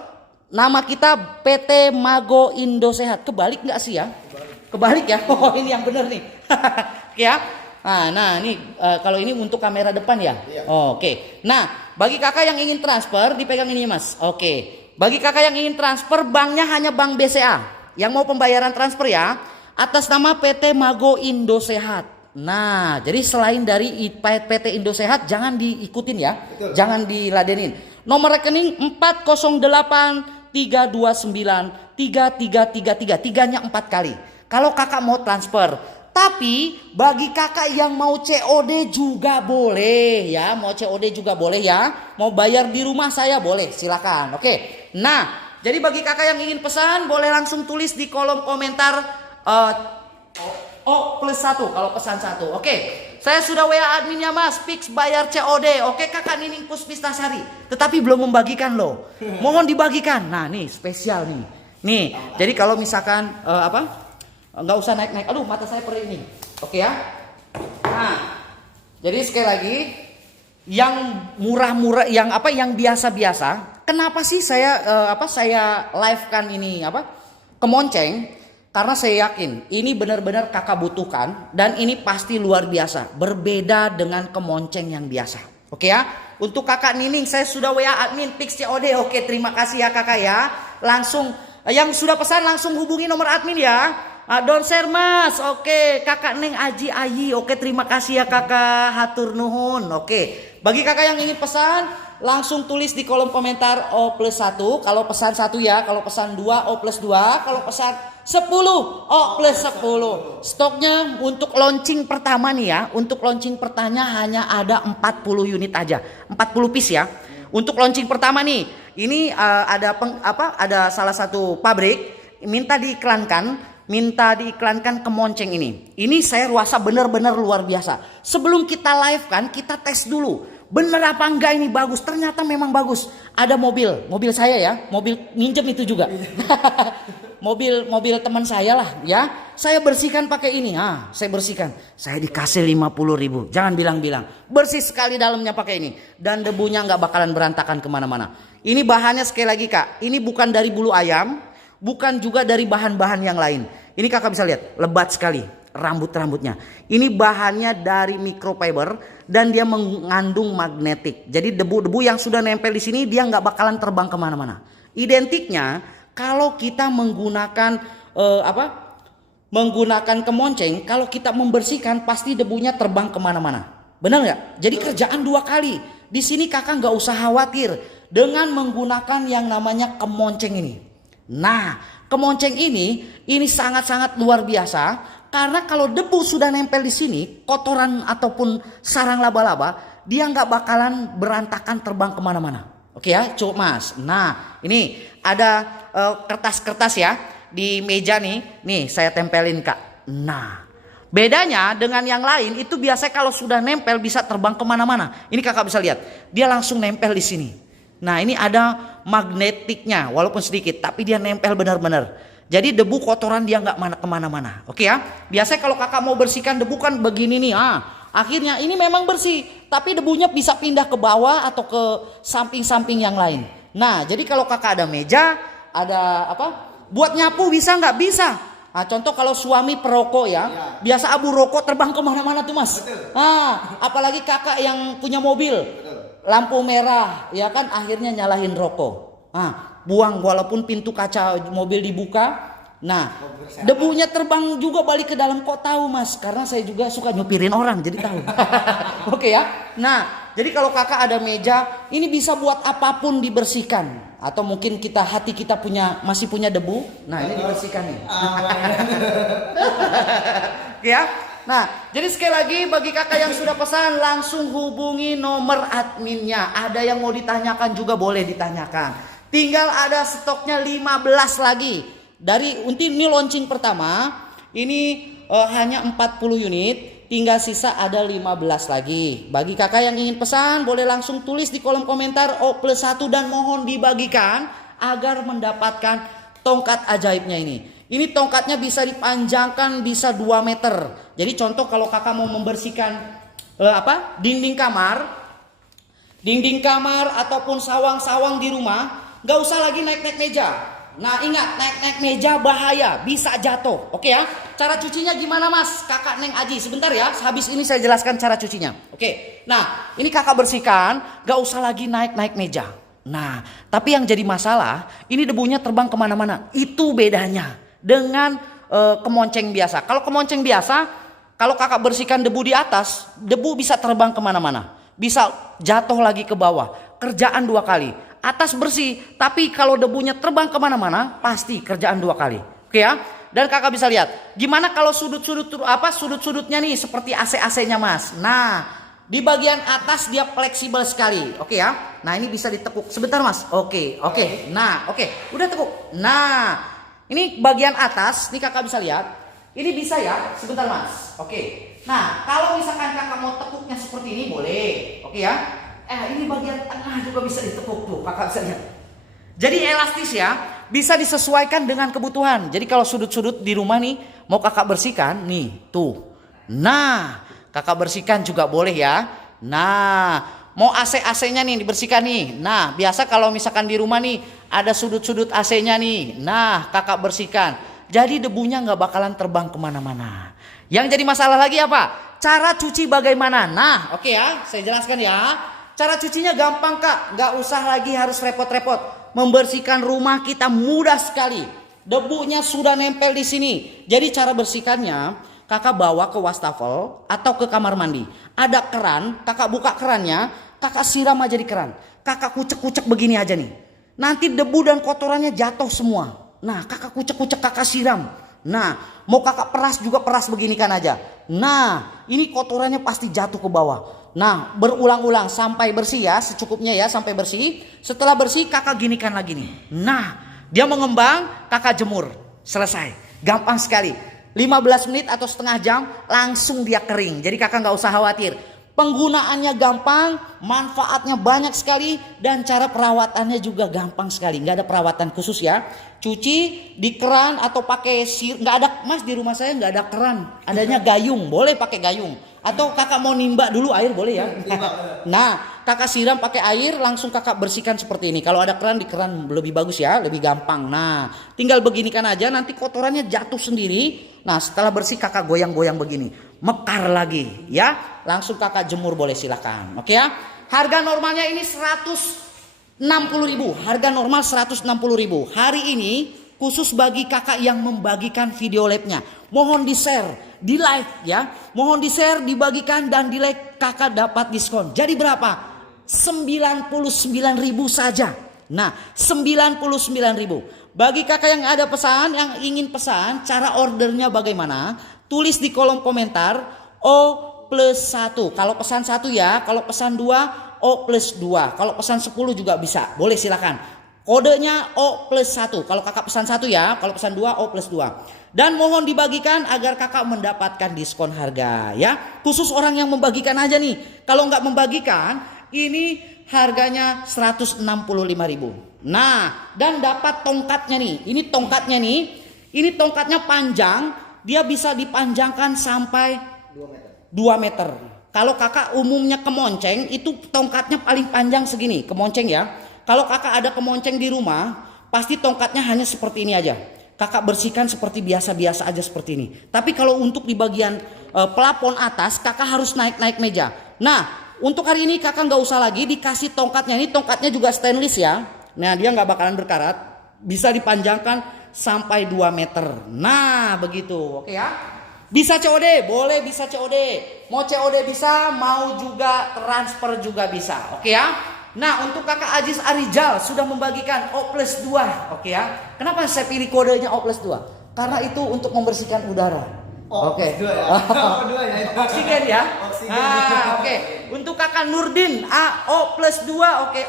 nama kita PT Mago Indosehat. Kebalik nggak sih ya? Kebalik ya? Oh, ini yang benar nih. Ya. Nah ini kalau ini untuk kamera depan ya. Oke. Nah, bagi kakak yang ingin transfer, dipegang ini, Mas. Oke. Bagi kakak yang ingin transfer, banknya hanya Bank BCA. Yang mau pembayaran transfer ya, atas nama PT Mago Indosehat. Nah, jadi selain dari PT Indosehat, jangan diikutin ya. Betul. Jangan diladenin. Nomor rekening 408-329-3333. Tiganya 4 kali. Kalau kakak mau transfer. Tapi bagi kakak yang mau COD juga boleh ya. Mau COD juga boleh ya. Mau bayar di rumah saya boleh, silakan. Oke. Nah, jadi bagi kakak yang ingin pesan boleh langsung tulis di kolom komentar O+1 kalau pesan 1. Oke. Saya sudah WA adminnya, Mas, fix bayar COD. Oke, kakak Nining Puspitasari. Tetapi belum membagikan loh. Mohon dibagikan. Nah, nih spesial nih. Nih, jadi kalau misalkan nggak usah naik-naik. Aduh, mata saya perih ini. Oke ya. Nah, jadi sekali lagi yang murah-murah, yang biasa-biasa. Kenapa sih saya live kan ini kemonceng? Karena saya yakin ini benar-benar kakak butuhkan dan ini pasti luar biasa. Berbeda dengan kemonceng yang biasa. Oke ya. Untuk kakak Nining saya sudah WA admin fix COD. Oke, terima kasih ya kakak ya. Langsung yang sudah pesan langsung hubungi nomor admin ya. Don share, Mas. Oke, kakak Neng Aji Ayi. Oke, terima kasih ya kakak. Hatur nuhun. Oke, bagi kakak yang ingin pesan langsung tulis di kolom komentar O+1 kalau pesan 1 ya. Kalau pesan 2 O+2. Kalau pesan 10 O+10. Stoknya untuk launching pertama nih ya. Untuk launching pertama hanya ada 40 unit aja. 40 piece ya. Untuk launching pertama nih, ini ada salah satu pabrik minta diiklankan kemonceng ini. Ini saya rasa benar-benar luar biasa. Sebelum kita live kan, kita tes dulu. Bener apa enggak ini bagus? Ternyata memang bagus. Ada mobil saya ya, mobil minjem itu juga. mobil teman saya lah ya. Saya bersihkan pakai ini. Saya bersihkan. Saya dikasih 50.000. Jangan bilang-bilang. Bersih sekali dalamnya pakai ini. Dan debunya nggak bakalan berantakan kemana-mana. Ini bahannya sekali lagi kak. Ini bukan dari bulu ayam. Bukan juga dari bahan-bahan yang lain. Ini kakak bisa lihat, lebat sekali rambut-rambutnya. Ini bahannya dari microfiber dan dia mengandung magnetik. Jadi debu-debu yang sudah nempel di sini dia nggak bakalan terbang kemana-mana. Identiknya kalau kita menggunakan menggunakan kemonceng, kalau kita membersihkan pasti debunya terbang kemana-mana. Benar nggak? Jadi kerjaan 2 kali. Di sini kakak nggak usah khawatir dengan menggunakan yang namanya kemonceng ini. Nah, kemonceng ini sangat-sangat luar biasa karena kalau debu sudah nempel di sini, kotoran ataupun sarang laba-laba, dia nggak bakalan berantakan terbang kemana-mana. Oke ya, coba Mas. Nah, ini ada kertas-kertas ya di meja nih. Nih saya tempelin kak. Nah, bedanya dengan yang lain itu biasanya kalau sudah nempel bisa terbang kemana-mana. Ini kakak bisa lihat, dia langsung nempel di sini. Nah ini ada magnetiknya walaupun sedikit tapi dia nempel benar-benar. Jadi debu kotoran dia nggak kemana-mana. Oke ya. Biasanya kalau kakak mau bersihkan debu kan begini nih. Akhirnya ini memang bersih, tapi debunya bisa pindah ke bawah atau ke samping-samping yang lain. Nah, jadi kalau kakak ada meja, ada apa? Buat nyapu bisa nggak? Bisa. Nah, contoh kalau suami perokok ya, biasa abu rokok terbang kemana-mana tuh mas. Betul. Nah, apalagi kakak yang punya mobil, lampu merah, ya kan akhirnya nyalahin rokok. Nah, buang walaupun pintu kaca mobil dibuka. Nah, debunya terbang juga balik ke dalam, kok tahu mas? Karena saya juga suka nyupirin orang, jadi tahu. Oke ya. Nah, jadi kalau kakak ada meja, ini bisa buat apapun dibersihkan. Atau mungkin hati kita masih punya debu, nah ini dibersihkan nih. Ya. Nah, jadi sekali lagi bagi kakak yang sudah pesan, langsung hubungi nomor adminnya. Ada yang mau ditanyakan juga boleh ditanyakan. Tinggal ada stoknya 15 lagi. Ini launching pertama, ini hanya 40 unit, tinggal sisa ada 15 lagi. Bagi kakak yang ingin pesan, boleh langsung tulis di kolom komentar O+1 dan mohon dibagikan agar mendapatkan tongkat ajaibnya ini. Ini tongkatnya bisa dipanjangkan bisa 2 meter. Jadi contoh kalau kakak mau membersihkan dinding kamar ataupun sawang-sawang di rumah, nggak usah lagi naik-naik meja. Nah ingat, naik-naik meja bahaya, bisa jatuh. Oke ya. Cara cucinya gimana mas? Kakak Neng Aji, sebentar ya. Habis ini saya jelaskan cara cucinya. Oke. Nah ini kakak bersihkan, gak usah lagi naik-naik meja. Nah tapi yang jadi masalah, ini debunya terbang kemana-mana. Itu bedanya dengan kemonceng biasa. Kalau kemonceng biasa, kalau kakak bersihkan debu di atas, debu bisa terbang kemana-mana. Bisa jatuh lagi ke bawah. Kerjaan 2 kali. Atas bersih, tapi kalau debunya terbang kemana-mana, pasti kerjaan 2 kali. Oke ya. Dan kakak bisa lihat, gimana kalau sudut-sudutnya nih seperti AC-AC-nya mas. Nah, di bagian atas dia fleksibel sekali. Oke ya. Nah ini bisa ditekuk. Sebentar mas. Oke. Nah oke, udah tekuk. Nah ini bagian atas, nih kakak bisa lihat. Ini bisa ya. Sebentar mas. Oke. Nah kalau misalkan kakak mau tekuknya seperti ini boleh. Oke ya. Ini bagian tengah juga bisa ditekuk tuh, kakak bisa lihat. Jadi elastis ya, bisa disesuaikan dengan kebutuhan. Jadi kalau sudut-sudut di rumah nih mau kakak bersihkan, nih tuh. Nah, kakak bersihkan juga boleh ya. Nah, mau AC-AC-nya nih dibersihkan nih. Nah, biasa kalau misalkan di rumah nih ada sudut-sudut AC-nya nih. Nah, kakak bersihkan. Jadi debunya nggak bakalan terbang kemana-mana. Yang jadi masalah lagi apa? Cara cuci bagaimana? Nah, oke ya, saya jelaskan ya. Cara cucinya gampang kak, nggak usah lagi harus repot-repot. Membersihkan rumah kita mudah sekali. Debunya sudah nempel di sini. Jadi cara bersihkannya, kakak bawa ke wastafel atau ke kamar mandi. Ada keran, kakak buka kerannya, kakak siram aja di keran. Kakak kucek-kucek begini aja nih. Nanti debu dan kotorannya jatuh semua. Nah kakak kucek-kucek, kakak siram. Nah mau kakak peras juga peras begini kan aja. Nah ini kotorannya pasti jatuh ke bawah. Nah berulang-ulang sampai bersih ya, secukupnya ya sampai bersih. Setelah bersih kakak ginikan lagi nih. Nah dia mengembang, kakak jemur. Selesai, gampang sekali. 15 menit atau setengah jam langsung dia kering. Jadi kakak gak usah khawatir. Penggunaannya gampang, manfaatnya banyak sekali, dan cara perawatannya juga gampang sekali. Gak ada perawatan khusus ya. Cuci di keran atau pakai nggak ada mas, di rumah saya nggak ada keran, adanya gayung. Boleh pakai gayung. Atau kakak mau nimba dulu air boleh ya. Nah kakak siram pakai air, langsung kakak bersihkan seperti ini. Kalau ada keran, di keran lebih bagus ya, lebih gampang. Nah tinggal beginikan aja, nanti kotorannya jatuh sendiri. Nah setelah bersih kakak goyang-goyang begini, mekar lagi ya. Langsung kakak jemur boleh, silakan. Oke ya. Harga normalnya ini 160.000. Harga normal 160.000. Hari ini khusus bagi kakak yang membagikan video labnya, mohon di share, di like ya. Mohon di share, dibagikan dan di like, kakak dapat diskon. Jadi berapa? 99.000 saja. Nah 99.000. Bagi kakak yang ada pesan, yang ingin pesan, cara ordernya bagaimana? Tulis di kolom komentar O+1. Kalau pesan 1 ya, kalau pesan 2 O+2. Kalau pesan 10 juga bisa, boleh silakan. Kodenya O+1. Kalau kakak pesan 1 ya, kalau pesan 2 O+2. Dan mohon dibagikan agar kakak mendapatkan diskon harga ya. Khusus orang yang membagikan aja nih. Kalau nggak membagikan, ini harganya 165.000. Nah, dan dapat tongkatnya nih. Ini tongkatnya nih. Ini tongkatnya panjang, dia bisa dipanjangkan sampai 2 meter. Kalau kakak umumnya kemonceng itu tongkatnya paling panjang segini, kemonceng ya. Kalau kakak ada kemonceng di rumah, pasti tongkatnya hanya seperti ini aja. Kakak bersihkan seperti biasa-biasa aja seperti ini. Tapi kalau untuk di bagian pelapon atas, kakak harus naik-naik meja. Nah, untuk hari ini kakak nggak usah lagi dikasih tongkatnya. Ini tongkatnya juga stainless ya. Nah, dia nggak bakalan berkarat. Bisa dipanjangkan sampai 2 meter. Nah, begitu. Oke ya. Bisa COD, boleh bisa COD. Mau COD bisa, mau juga transfer juga bisa. Oke ya. Nah, untuk kakak Aziz Arijal sudah membagikan O+2. Oke ya. Kenapa saya pilih kodenya O+2? Karena itu untuk membersihkan udara. Oke. Oksigen ya. Nah, oke. Untuk kakak Nurdin O+2. Oke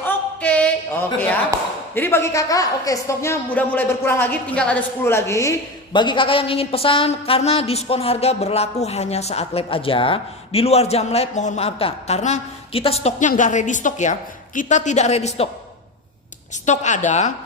ya. Jadi bagi kakak, oke, stoknya udah mulai berkurang lagi, tinggal ada 10 lagi. Bagi kakak yang ingin pesan, karena diskon harga berlaku hanya saat live aja. Di luar jam live mohon maaf kak, karena kita stoknya nggak ready stok ya. Kita tidak ready stok. Stok ada,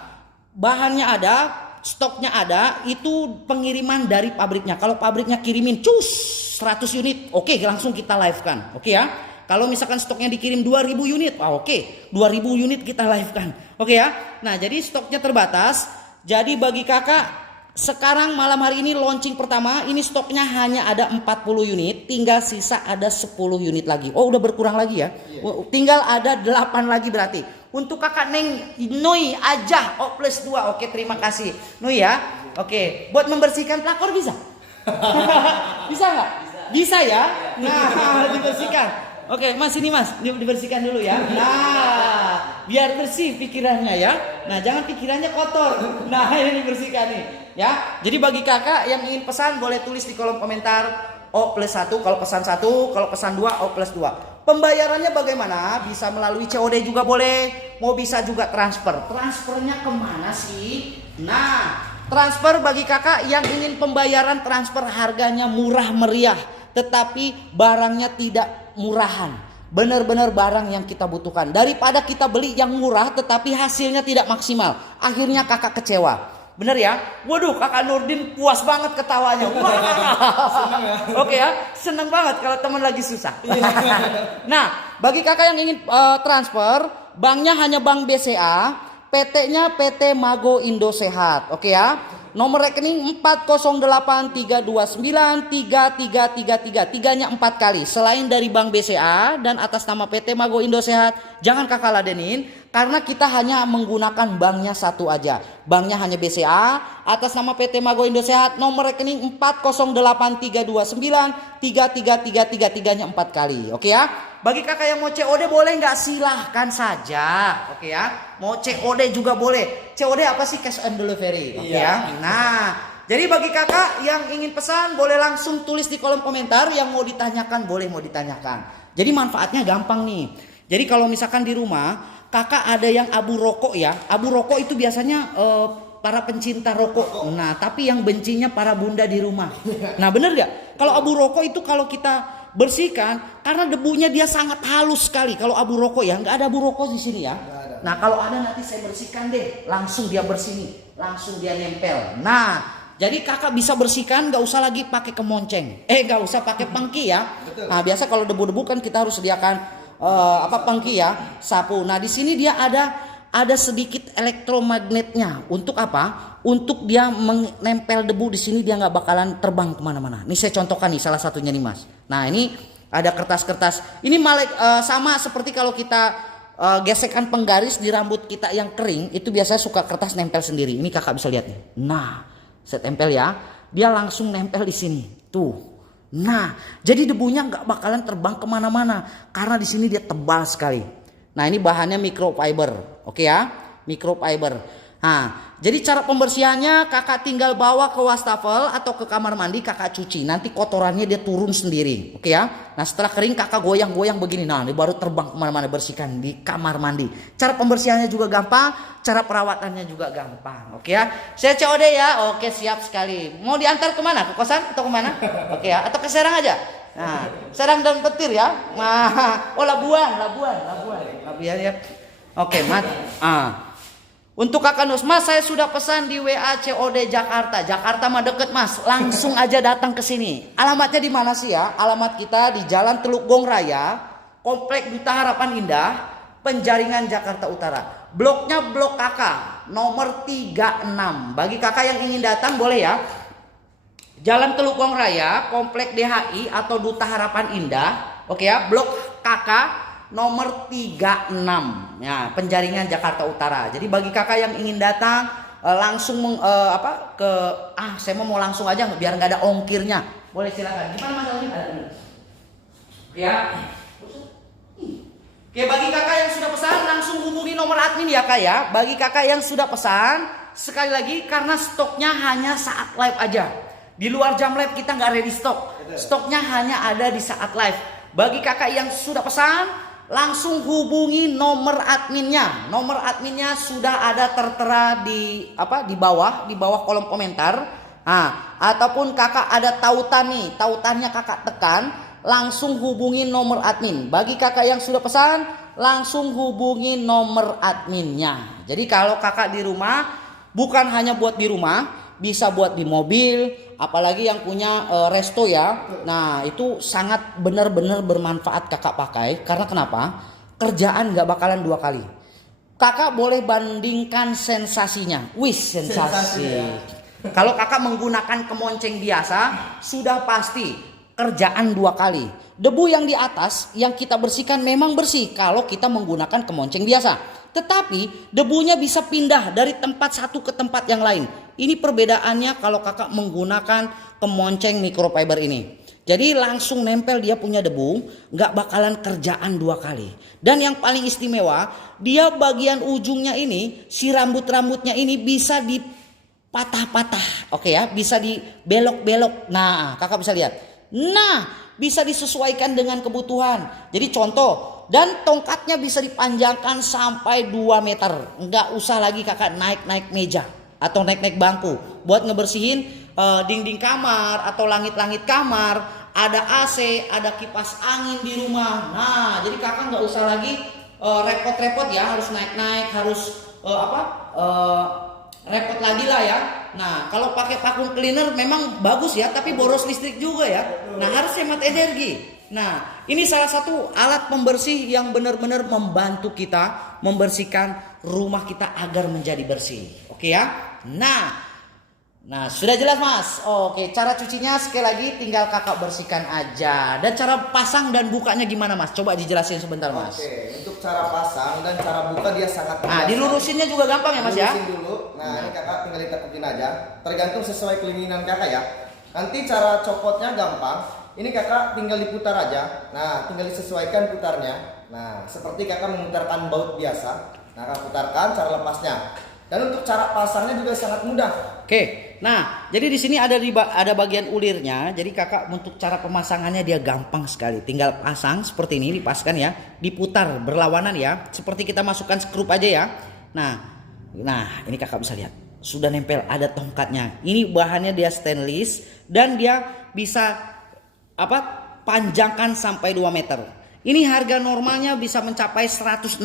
bahannya ada, stoknya ada, itu pengiriman dari pabriknya. Kalau pabriknya kirimin 100 unit, oke, langsung kita live kan. Oke ya. Kalau misalkan stoknya dikirim 2000 unit, oke, 2000 unit kita live kan. Oke ya. Nah, jadi stoknya terbatas. Jadi bagi kakak, sekarang malam hari ini launching pertama, ini stoknya hanya ada 40 unit, tinggal sisa ada 10 unit lagi. Oh, udah berkurang lagi ya. Tinggal ada 8 lagi berarti. Untuk kakak Neng Nui aja O+2. Oke, terima kasih Nui ya. Oke, buat membersihkan pelakor bisa? Bisa nggak? Bisa ya. Nah, dibersihkan. Oke, mas ini mas, dibersihkan dulu ya. Nah, biar bersih pikirannya ya. Nah, jangan pikirannya kotor. Nah, ini dibersihkan nih ya. Jadi bagi kakak yang ingin pesan boleh tulis di kolom komentar O+1 kalau pesan 1, kalau pesan 2 O+2. Pembayarannya bagaimana? Bisa melalui COD juga boleh, mau bisa juga transfer. Transfernya kemana sih? Nah, transfer bagi kakak yang ingin pembayaran transfer harganya murah meriah, tetapi barangnya tidak murahan. Benar-benar barang yang kita butuhkan. Daripada kita beli yang murah tetapi hasilnya tidak maksimal, akhirnya kakak kecewa. Bener ya? Waduh, kakak Nurdin puas banget ketawanya. Wah. Senang ya? Oke ya, senang banget kalau teman lagi susah. Nah, bagi kakak yang ingin transfer, banknya hanya Bank BCA, PT-nya PT Mago Indo Sehat. Oke ya. Nomor rekening 40832933333. Tiganya 4 kali. Selain dari Bank BCA dan atas nama PT Mago Indo Sehat, jangan kakak ladenin karena kita hanya menggunakan banknya satu aja. Banknya hanya BCA atas nama PT Mago Indo Sehat. Nomor rekening 40832933333. Tiganya 4 kali. Oke ya. Bagi kakak yang mau COD boleh nggak? Silahkan saja. Oke ya. Mau COD juga boleh. COD apa sih? Cash on delivery. Oke ya. Nah, jadi bagi kakak yang ingin pesan boleh langsung tulis di kolom komentar. Yang mau ditanyakan boleh mau ditanyakan. Jadi manfaatnya gampang nih. Jadi kalau misalkan di rumah kakak ada yang abu rokok ya. Abu rokok itu biasanya para pencinta rokok. Nah, tapi yang bencinya para bunda di rumah. Nah, bener gak? Kalau abu rokok itu kalau kita bersihkan, karena debunya dia sangat halus sekali. Kalau abu rokok ya, nggak ada abu rokok di sini ya. Nah, kalau ada nanti saya bersihkan deh, langsung dia bersih nih, langsung dia nempel. Nah, jadi kakak bisa bersihkan, nggak usah lagi pakai kemonceng, nggak usah pakai pengki ya. Nah, biasa kalau debu-debu kan kita harus sediakan pengki ya, sapu. Nah, di sini dia ada sedikit elektromagnetnya. Untuk apa? Untuk dia menempel debu di sini, dia nggak bakalan terbang kemana-mana. Ini saya contohkan nih salah satunya nih mas. Nah, ini ada kertas-kertas. Ini sama seperti kalau kita gesekan penggaris di rambut kita yang kering, itu biasanya suka kertas nempel sendiri. Ini kakak bisa lihat nih. Nah, saya tempel ya. Dia langsung nempel di sini. Tuh. Nah, jadi debunya nggak bakalan terbang kemana-mana karena di sini dia tebal sekali. Nah, ini bahannya microfiber. Oke ya, microfiber. Nah, jadi cara pembersihannya kakak tinggal bawa ke wastafel atau ke kamar mandi, kakak cuci. Nanti kotorannya dia turun sendiri. Oke ya. Nah, setelah kering kakak goyang-goyang begini. Nah, ini baru terbang kemana-mana, bersihkan di kamar mandi. Cara pembersihannya juga gampang, cara perawatannya juga gampang. Oke ya. Saya COD ya. Oke, siap sekali. Mau diantar kemana? Ke kosan atau kemana? Oke ya. Atau ke Serang aja? Nah, Serang dan Petir ya. Nah, oh Labuan ya. Oke, mat. Untuk kakak Nus, Mas saya sudah pesan di WA COD Jakarta. Jakarta mah deket Mas, langsung aja datang ke sini. Alamatnya di mana sih ya? Alamat kita di Jalan Teluk Gong Raya, Komplek Duta Harapan Indah, Penjaringan Jakarta Utara. Bloknya blok kakak, nomor 36. Bagi kakak yang ingin datang boleh ya. Jalan Teluk Gong Raya, Komplek DHI atau Duta Harapan Indah. Oke ya, blok kakak nomor 36 ya, Penjaringan Jakarta Utara. Jadi bagi kakak yang ingin datang langsung saya mau langsung aja biar nggak ada ongkirnya. Boleh silakan. Gimana Mas Alvin? Ya. Oke, bagi kakak yang sudah pesan langsung hubungi nomor admin ya kak ya. Bagi kakak yang sudah pesan, sekali lagi karena stoknya hanya saat live aja. Di luar jam live kita nggak ready stok. Stoknya hanya ada di saat live. Bagi kakak yang sudah pesan langsung hubungi nomor adminnya. Nomor adminnya sudah ada tertera di bawah kolom komentar. Ataupun kakak ada tautan nih, tautannya kakak tekan, langsung hubungi nomor admin. Bagi kakak yang sudah pesan, langsung hubungi nomor adminnya. Jadi kalau kakak di rumah, bukan hanya buat di rumah, bisa buat di mobil, apalagi yang punya resto ya. Nah itu sangat benar-benar bermanfaat kakak pakai. Karena kenapa? Kerjaan gak bakalan 2 kali. Kakak boleh bandingkan sensasinya. Wih sensasi. Kalau kakak menggunakan kemonceng biasa, sudah pasti kerjaan 2 kali. Debu yang di atas yang kita bersihkan memang bersih kalau kita menggunakan kemonceng biasa. Tetapi debunya bisa pindah dari tempat satu ke tempat yang lain. Ini perbedaannya kalau kakak menggunakan kemonceng microfiber ini. Jadi langsung nempel dia punya debu, nggak bakalan kerjaan 2 kali. Dan yang paling istimewa, dia bagian ujungnya ini, si rambut-rambutnya ini bisa dipatah-patah. Oke ya, bisa dibelok-belok. Nah, kakak bisa lihat. Nah, bisa disesuaikan dengan kebutuhan. Jadi contoh, dan tongkatnya bisa dipanjangkan sampai 2 meter. Nggak usah lagi kakak naik-naik meja atau naik-naik bangku buat ngebersihin dinding kamar atau langit-langit kamar. Ada AC, ada kipas angin di rumah. Nah, jadi kakak nggak usah lagi repot-repot ya, harus naik-naik, harus repot lagi lah ya. Nah, kalau pakai vacuum cleaner memang bagus ya, tapi boros listrik juga ya. Nah, harus hemat energi. Nah, ini salah satu alat pembersih yang benar-benar membantu kita membersihkan rumah kita agar menjadi bersih. Oke ya? Nah, sudah jelas Mas. Oke, cara cucinya sekali lagi tinggal kakak bersihkan aja. Dan cara pasang dan bukanya gimana Mas? Coba dijelasin sebentar Mas. Oke, untuk cara pasang dan cara buka dia sangat mudah. Dilurusinnya juga gampang ya Mas ya? Dilurusin dulu. Nah, ini kakak tinggal ditekutin aja. Tergantung sesuai keinginan kakak ya. Nanti cara copotnya gampang. Ini kakak tinggal diputar aja. Nah, tinggal disesuaikan putarnya. Nah, seperti kakak memutarkan baut biasa. Nah, kakak putarkan cara lepasnya. Dan untuk cara pasangnya juga sangat mudah. Oke, nah jadi di sini ada bagian ulirnya. Jadi kakak untuk cara pemasangannya dia gampang sekali. Tinggal pasang seperti ini, dipaskan ya, diputar berlawanan ya. Seperti kita masukkan skrup aja ya. Nah ini kakak bisa lihat sudah nempel, ada tongkatnya. Ini bahannya dia stainless dan dia bisa panjangkan sampai 2 meter. Ini harga normalnya bisa mencapai 160.000.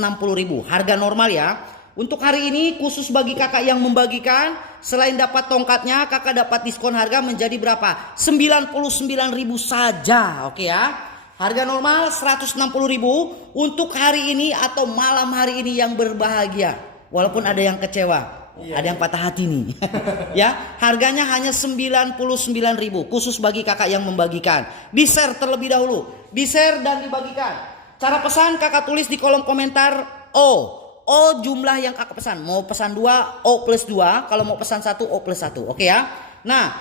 Harga normal ya. Untuk hari ini khusus bagi kakak yang membagikan, selain dapat tongkatnya, kakak dapat diskon harga menjadi berapa? 99.000 saja. Oke ya. Harga normal 160.000 untuk hari ini atau malam hari ini yang berbahagia. Walaupun ada yang kecewa. Ada yang patah hati nih. Ya, harganya hanya 99.000 khusus bagi kakak yang membagikan. Di-share terlebih dahulu. Di-share dan dibagikan. Cara pesan kakak tulis di kolom komentar O jumlah yang kakak pesan. Mau pesan 2 O plus 2. Kalau mau pesan 1 O plus 1. Oke ya. Nah,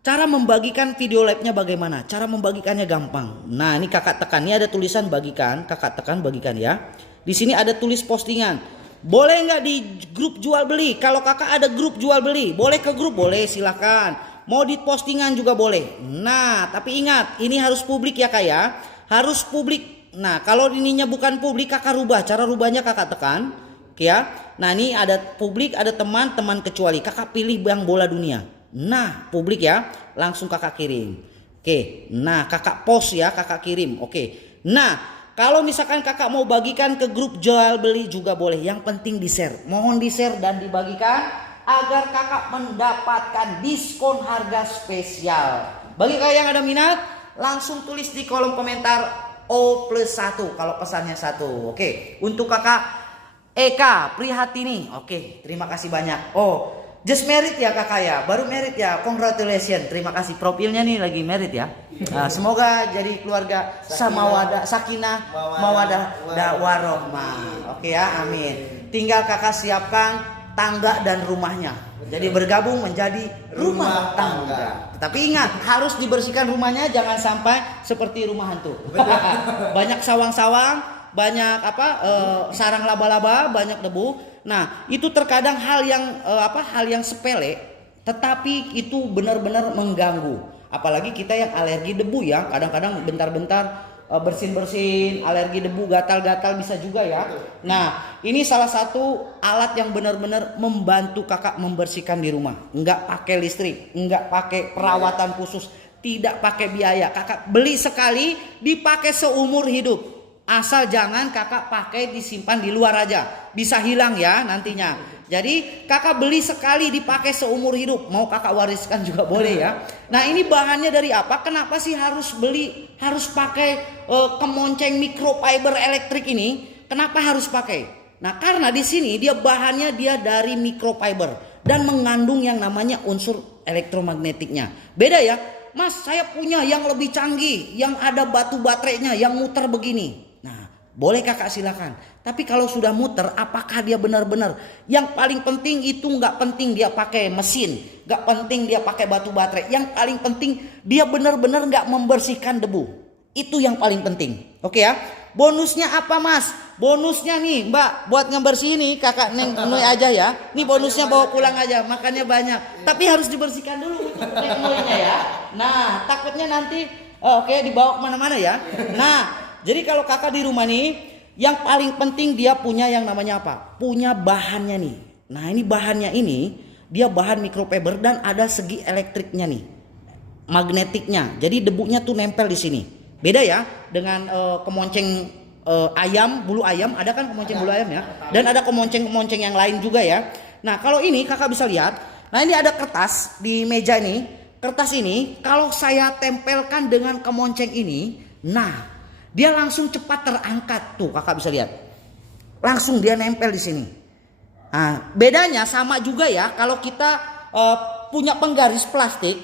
cara membagikan video live-nya bagaimana? Cara membagikannya gampang. Nah, ini kakak tekan. Ini ada tulisan bagikan. Kakak tekan bagikan ya. Di sini ada tulis postingan. Boleh nggak di grup jual beli? Kalau kakak ada grup jual beli, boleh ke grup? Boleh, silakan. Mau di postingan juga boleh. Nah, tapi ingat, ini harus publik ya kak ya. Harus publik. Nah, kalau ininya bukan publik, kakak rubah. Cara rubahnya kakak tekan. Oke ya. Nah, ini ada publik, ada teman kecuali. Kakak pilih yang bola dunia. Nah, publik ya. Langsung kakak kirim. Oke. Nah, kakak post ya, kakak kirim. Oke. Nah, kalau misalkan kakak mau bagikan ke grup jual beli juga boleh. Yang penting di-share. Mohon di-share dan dibagikan agar kakak mendapatkan diskon harga spesial. Bagi kakak yang ada minat, langsung tulis di kolom komentar O+1 kalau pesannya 1. Oke, untuk kakak Eka Prihatini. Oke, terima kasih banyak. Oh, just married ya kakak ya, baru married ya, congratulations. Terima kasih, profilnya nih lagi married ya. Semoga jadi keluarga samawadah, sakinah, mawadah, warohmah. Oke ya, amin. Tinggal kakak siapkan tangga dan rumahnya. Jadi bergabung menjadi rumah tangga. Tapi ingat, harus dibersihkan rumahnya, jangan sampai seperti rumah hantu. Banyak sawang-sawang, banyak sarang laba-laba, banyak debu. Nah, itu terkadang hal yang sepele, tetapi itu benar-benar mengganggu. Apalagi kita yang alergi debu ya, kadang-kadang bentar-bentar bersin-bersin, alergi debu, gatal-gatal bisa juga ya. Nah, ini salah satu alat yang benar-benar membantu kakak membersihkan di rumah. Enggak pakai listrik, enggak pakai perawatan khusus, tidak pakai biaya. Kakak beli sekali, dipakai seumur hidup. Asal jangan kakak pakai disimpan di luar aja, bisa hilang ya nantinya. Jadi kakak beli sekali dipakai seumur hidup, mau kakak wariskan juga boleh ya. Nah, ini bahannya dari apa? Kenapa sih harus pakai kemonceng microfiber elektrik ini? Kenapa harus pakai? Nah, karena di sini bahannya dari microfiber dan mengandung yang namanya unsur elektromagnetiknya. Beda ya, Mas, saya punya yang lebih canggih, yang ada batu baterainya, yang muter begini. Boleh kakak silakan. Tapi kalau sudah muter, apakah dia benar-benar? Yang paling penting itu nggak penting dia pakai mesin, nggak penting dia pakai batu baterai. Yang paling penting dia benar-benar nggak membersihkan debu. Itu yang paling penting. Oke ya. Bonusnya apa Mas? Bonusnya nih Mbak, buat ngebersih ini kakak Neng Noy aja ya. Nih bonusnya bawa pulang aja, makannya banyak. Tapi harus dibersihkan dulu Neng Noynya ya. Nah, takutnya nanti dibawa kemana-mana ya. Nah. Jadi kalau kakak di rumah nih, yang paling penting dia punya yang namanya apa? Punya bahannya nih. Nah, ini bahannya ini, dia bahan microfiber dan ada segi elektriknya nih. Magnetiknya. Jadi debunya tuh nempel di sini. Beda ya dengan kemonceng ayam, bulu ayam. Ada kan kemonceng bulu ayam ya? Dan ada kemonceng-kemonceng yang lain juga ya. Nah, kalau ini kakak bisa lihat. Nah, ini ada kertas di meja ini. Kertas ini kalau saya tempelkan dengan kemonceng ini, nah dia langsung cepat terangkat tuh kakak bisa lihat, langsung dia nempel di sini. Nah, bedanya sama juga ya kalau kita punya penggaris plastik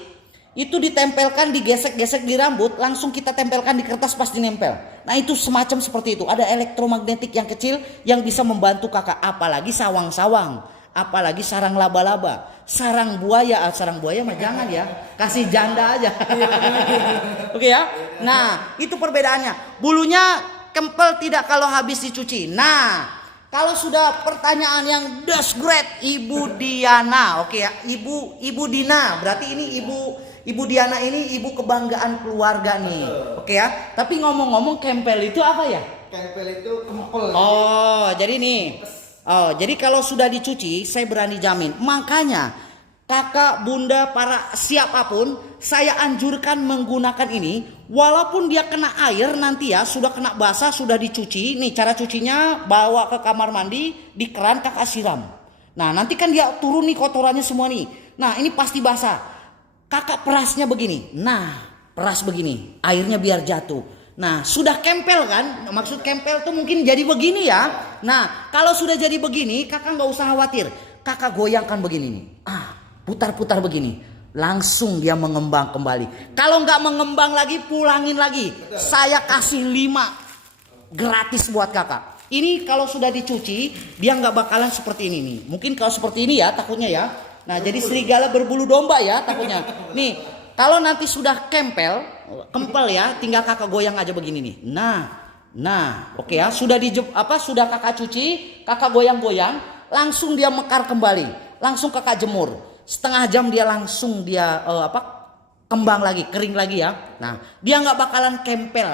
itu ditempelkan, digesek-gesek di rambut, langsung kita tempelkan di kertas pasti nempel. Nah, itu semacam seperti itu. Ada elektromagnetik yang kecil yang bisa membantu kakak, apalagi sawang-sawang, apalagi sarang laba-laba, sarang buaya mah jangan ya, kasih janda aja. Oke ya. Nah, itu perbedaannya. Bulunya kempel tidak kalau habis dicuci. Nah, kalau sudah pertanyaan yang desperate, Ibu Diana, oke ya, Ibu Dina, berarti ini Ibu Diana ini ibu kebanggaan keluarga nih. Oke ya. Tapi ngomong-ngomong kempel itu apa ya? Kempel itu kempel. Oh, jadi nih. Oh, jadi kalau sudah dicuci, saya berani jamin. Makanya kakak, bunda, para siapapun, saya anjurkan menggunakan ini. Walaupun dia kena air nanti ya, sudah kena basah, sudah dicuci. Nih cara cucinya, bawa ke kamar mandi, di keran kakak siram. Nah, nanti kan dia turun nih kotorannya semua nih. Nah, ini pasti basah. Kakak perasnya begini. Nah, peras begini, airnya biar jatuh. Nah, sudah kempel kan? Maksud kempel tuh mungkin jadi begini ya. Nah, kalau sudah jadi begini, kakak nggak usah khawatir. Kakak goyangkan begini nih. Putar-putar begini. Langsung dia mengembang kembali. Kalau nggak mengembang lagi, pulangin lagi. Saya kasih 5 gratis buat kakak. Ini kalau sudah dicuci, dia nggak bakalan seperti ini nih. Mungkin kalau seperti ini ya, takutnya ya. Nah, jadi serigala berbulu domba ya takutnya. Nih, kalau nanti sudah kempel ya, tinggal kakak goyang aja begini nih. Nah, oke ya, sudah sudah kakak cuci, kakak goyang-goyang, langsung dia mekar kembali, langsung kakak jemur. Setengah jam dia langsung kembang lagi, kering lagi ya. Nah, dia nggak bakalan kempel.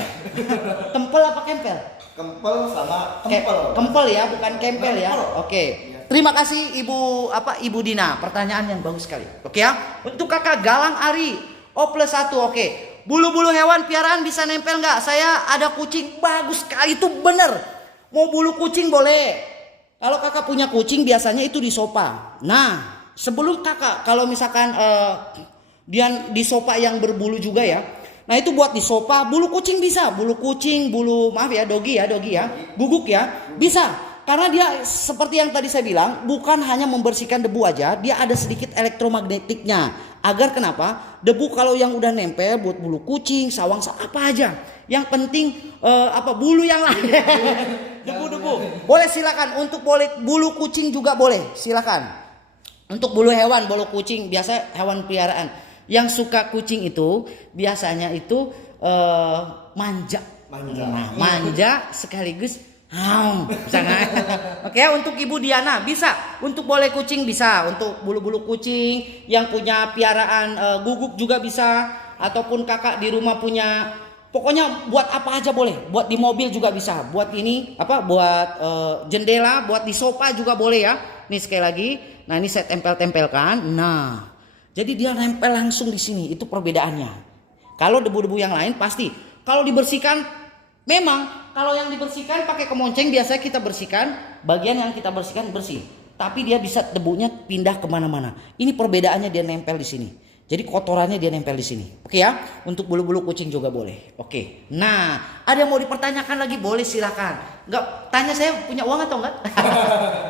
Kempel apa kempel? Kempel sama kempel. Kempel ya, bukan kempel ya. Oke. Terima kasih Ibu Dina, pertanyaan yang bagus sekali. Oke ya. Untuk kakak Galang Ari O+1, oke. bulu-bulu hewan piaraan bisa nempel nggak? Saya ada kucing, bagus sekali, itu bener. Mau bulu kucing boleh. Kalau kakak punya kucing biasanya itu di sofa. Nah, sebelum kakak kalau misalkan dia di sofa yang berbulu juga ya. Nah itu buat di sofa, bulu kucing bisa, bulu kucing, bulu maaf ya dogi ya, guguk ya, bisa. Karena dia seperti yang tadi saya bilang, bukan hanya membersihkan debu aja, dia ada sedikit elektromagnetiknya. Agar kenapa? Debu kalau yang udah nempel buat bulu kucing, sawang, apa aja. Yang penting bulu yang lain. Debu-debu. Boleh silakan untuk bulu kucing juga boleh, silakan. Untuk bulu hewan, bulu kucing biasa hewan peliharaan. Yang suka kucing itu biasanya itu manja. Nah, manja sekaligus misalnya. Oke, untuk Ibu Diana bisa, untuk boleh kucing bisa, untuk bulu-bulu kucing yang punya piaraan guguk juga bisa, ataupun kakak di rumah punya, pokoknya buat apa aja boleh, buat di mobil juga bisa, buat ini buat jendela, buat di sofa juga boleh ya. Nih sekali lagi, nah ini saya tempel-tempelkan, nah jadi dia nempel langsung di sini, itu perbedaannya. Kalau debu-debu yang lain pasti, kalau dibersihkan memang. Kalau yang dibersihkan pakai kemonceng biasanya kita bersihkan, bagian yang kita bersihkan bersih. Tapi dia bisa debunya pindah kemana-mana. Ini perbedaannya dia nempel di sini. Jadi kotorannya dia nempel di sini. Oke ya, untuk bulu-bulu kucing juga boleh. Oke. Nah, ada yang mau dipertanyakan lagi boleh silakan. Enggak tanya saya punya uang atau enggak?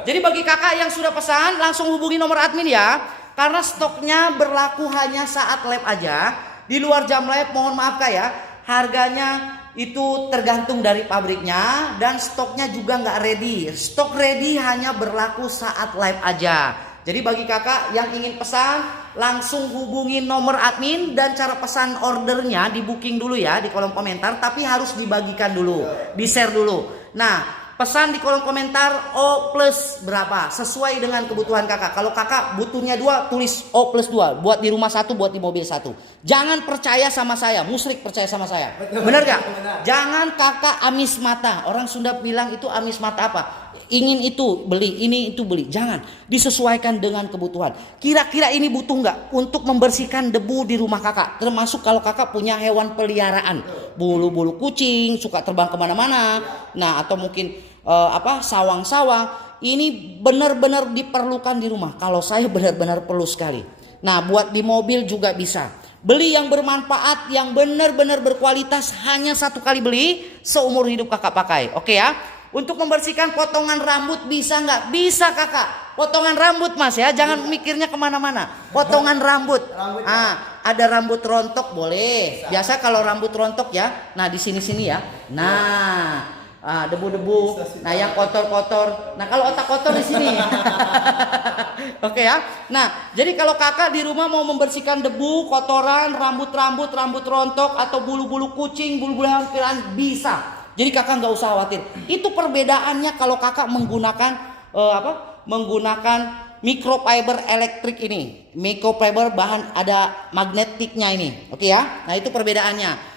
Jadi bagi kakak yang sudah pesan langsung hubungi nomor admin ya. Karena stoknya berlaku hanya saat live aja. Di luar jam live mohon maaf kak ya. Harganya itu tergantung dari pabriknya dan stoknya juga nggak ready. Stok ready hanya berlaku saat live aja. Jadi bagi kakak yang ingin pesan langsung hubungi nomor admin dan cara pesan ordernya di booking dulu ya di kolom komentar, tapi harus dibagikan dulu, di share dulu. Nah pesan di kolom komentar O plus berapa sesuai dengan kebutuhan kakak. Kalau kakak butuhnya 2 tulis O plus 2, buat di rumah 1, buat di mobil 1. Jangan percaya sama saya, musyrik percaya sama saya. Benar gak? Jangan kakak amis mata. Orang Sunda bilang itu amis mata apa? Ingin itu beli, ini itu beli. Jangan, disesuaikan dengan kebutuhan. Kira-kira ini butuh nggak untuk membersihkan debu di rumah kakak? Termasuk kalau kakak punya hewan peliharaan, bulu-bulu kucing suka terbang kemana-mana. Nah atau mungkin sawang-sawang. Ini benar-benar diperlukan di rumah. Kalau saya benar-benar perlu sekali. Nah buat di mobil juga bisa. Beli yang bermanfaat, yang benar-benar berkualitas, hanya 1 kali beli, seumur hidup kakak pakai. Oke ya. Untuk membersihkan potongan rambut bisa nggak? Bisa kakak. Potongan rambut mas ya, jangan mikirnya kemana-mana. Potongan rambut. Ada rambut rontok boleh. Biasa kalau rambut rontok ya, nah di sini-sini ya. Nah, debu-debu. Nah yang kotor-kotor. Nah kalau otak kotor di sini. Oke ya. Nah jadi kalau kakak di rumah mau membersihkan debu, kotoran, rambut rontok atau bulu-bulu kucing, bulu-bulu hewan peliharaan bisa. Jadi kakak nggak usah khawatir. Itu perbedaannya kalau kakak menggunakan menggunakan microfiber elektrik ini. Microfiber bahan ada magnetiknya ini. Oke ya. Nah itu perbedaannya.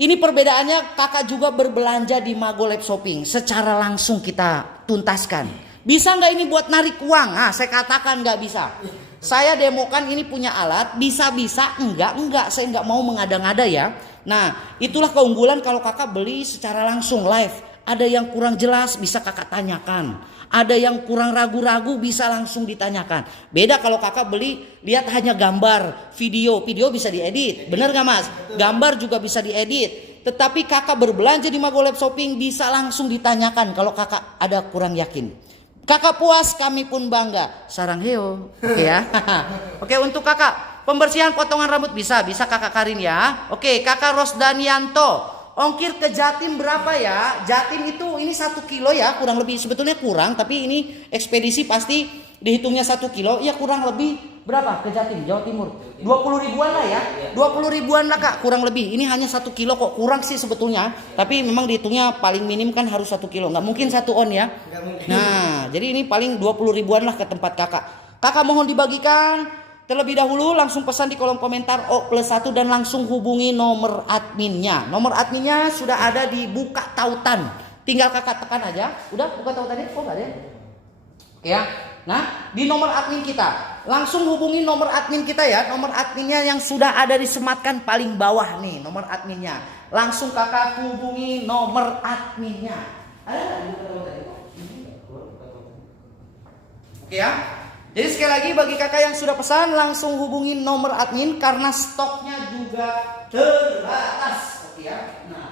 Ini perbedaannya kakak juga berbelanja di Mago Lab Shopping. Secara langsung kita tuntaskan. Bisa nggak ini buat narik uang? Nah saya katakan nggak bisa. Saya demokan ini punya alat. Bisa-bisa enggak. Saya nggak mau mengada-ngada ya. Nah itulah keunggulan kalau kakak beli secara langsung live. Ada yang kurang jelas bisa kakak tanyakan. Ada yang kurang ragu-ragu bisa langsung ditanyakan. Beda kalau kakak beli lihat hanya gambar, video bisa diedit. Bener gak mas? Gambar juga bisa diedit. Tetapi kakak berbelanja di Mago Lab Shopping bisa langsung ditanyakan kalau kakak ada kurang yakin. Kakak puas kami pun bangga. Sarang heo. Oke ya. Oke untuk kakak. Pembersihan potongan rambut bisa kakak Karin ya. Oke kakak Rosdanianto. Ongkir ke Jatim berapa ya? Jatim itu ini 1 kilo ya kurang lebih. Sebetulnya kurang tapi ini ekspedisi pasti dihitungnya 1 kilo. Ya kurang lebih berapa ke Jatim Jawa Timur? 20 ribuan lah ya. 20 ribuan lah kak kurang lebih. Ini hanya 1 kilo kok kurang sih sebetulnya. Tapi memang dihitungnya paling minim kan harus 1 kilo. Nggak mungkin 1 on ya. Nah jadi ini paling 20 ribuan lah ke tempat kakak. Kakak mohon dibagikan. Terlebih dahulu langsung pesan di kolom komentar O plus 1 dan langsung hubungi nomor adminnya. Nomor adminnya sudah ada di buka tautan. Tinggal kakak tekan aja. Udah buka tautannya? Oh enggak ada ya? Oke ya. Nah, di nomor admin kita. Langsung hubungi nomor admin kita ya. Nomor adminnya yang sudah ada disematkan paling bawah nih, nomor adminnya. Langsung kakak hubungi nomor adminnya. Oke ya. Jadi sekali lagi bagi kakak yang sudah pesan langsung hubungi nomor admin karena stoknya juga terbatas. Oke ya. Nah,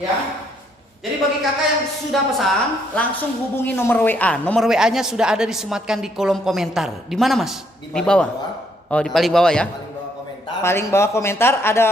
ya. Jadi bagi kakak yang sudah pesan langsung hubungi nomor WA. Nomor WA-nya sudah ada disematkan di kolom komentar. Di mana Mas? Di bawah. Oh, di paling bawah ya. Paling bawah komentar. Paling bawah komentar ada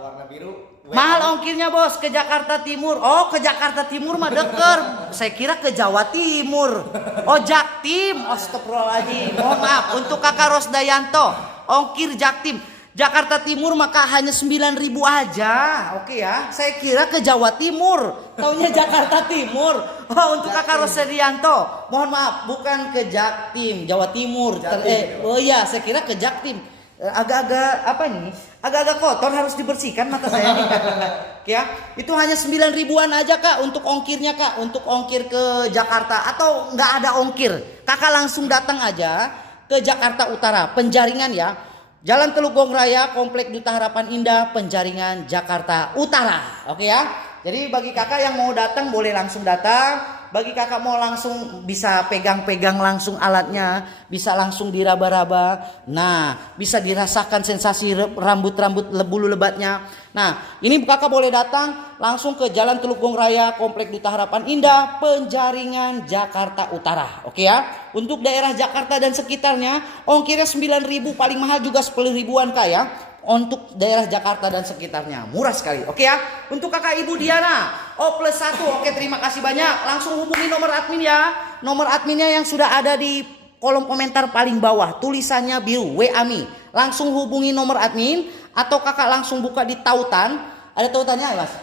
Warna biru. mahal ongkirnya bos ke Jakarta Timur. Oh, ke Jakarta Timur mah deker. Saya kira ke Jawa Timur. Oh, Jaktim. Astagfirullahaladzim. Mohon maaf untuk kakak Rosdayanto. Ongkir Jaktim. Jakarta Timur maka hanya 9.000 aja. Oke ya. Saya kira ke Jawa Timur. Taunya Jakarta Timur. Oh, untuk kakak Rosdayanto. Mohon maaf, bukan ke Jaktim, Jawa Timur. Oh iya, saya kira ke Jaktim. Agak-agak apa nih? Agak-agak kotor, harus dibersihkan mata saya nih. Ya, itu hanya 9.000-an aja kak untuk ongkirnya kak, untuk ongkir ke Jakarta atau nggak ada ongkir, kakak langsung datang aja ke Jakarta Utara, Penjaringan ya, Jalan Teluk Gong Raya, Komplek Duta Harapan Indah, Penjaringan, Jakarta Utara. Oke ya. Jadi bagi kakak yang mau datang boleh langsung datang. Bagi kakak mau langsung bisa pegang-pegang langsung alatnya, bisa langsung diraba-raba. Nah, bisa dirasakan sensasi rambut-rambut bulu lebatnya. Nah, ini kakak boleh datang langsung ke Jalan Teluk Gong Raya, Komplek Duta Harapan Indah, Penjaringan, Jakarta Utara. Oke ya. Untuk daerah Jakarta dan sekitarnya, ongkirnya 9.000, paling mahal juga 10.000-an kak ya. Untuk daerah Jakarta dan sekitarnya murah sekali. Oke ya. Untuk kakak Ibu Diana O+1. Oke, terima kasih banyak. Langsung hubungi nomor admin ya. Nomor adminnya yang sudah ada di kolom komentar paling bawah, tulisannya biru WAMI. Langsung hubungi nomor admin atau kakak langsung buka di tautan. Ada tautannya ya Mas?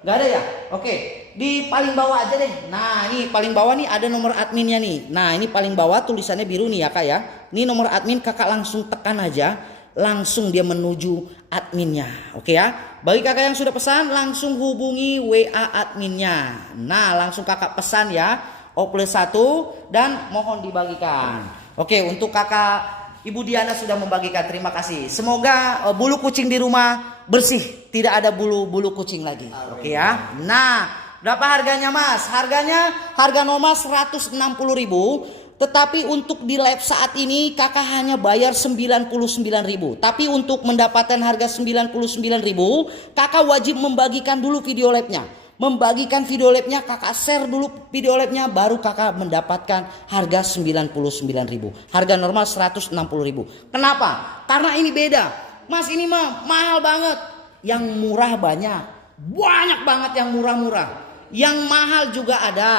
Gak ada ya? Oke, di paling bawah aja deh. Nah, ini paling bawah nih ada nomor adminnya nih. Nah, ini paling bawah tulisannya biru nih ya kak ya. Ini nomor admin, kakak langsung tekan aja. Langsung dia menuju adminnya. Oke ya. Bagi kakak yang sudah pesan langsung hubungi WA adminnya. Nah, langsung kakak pesan ya O+1 dan mohon dibagikan. Oke, untuk kakak Ibu Diana sudah membagikan, terima kasih. Semoga bulu kucing di rumah bersih, tidak ada bulu kucing lagi. Oke ya. Nah, berapa harganya Mas? Harga normal 160.000. Tetapi untuk di live saat ini kakak hanya bayar 99.000. Tapi untuk mendapatkan harga 99.000, kakak wajib membagikan dulu video live-nya. Membagikan video live-nya, kakak share dulu video live-nya, baru kakak mendapatkan harga 99.000. Harga normal 160.000. Kenapa? Karena ini beda. Mas, ini mah mahal banget. Yang murah banyak. Banyak banget yang murah-murah. Yang mahal juga ada.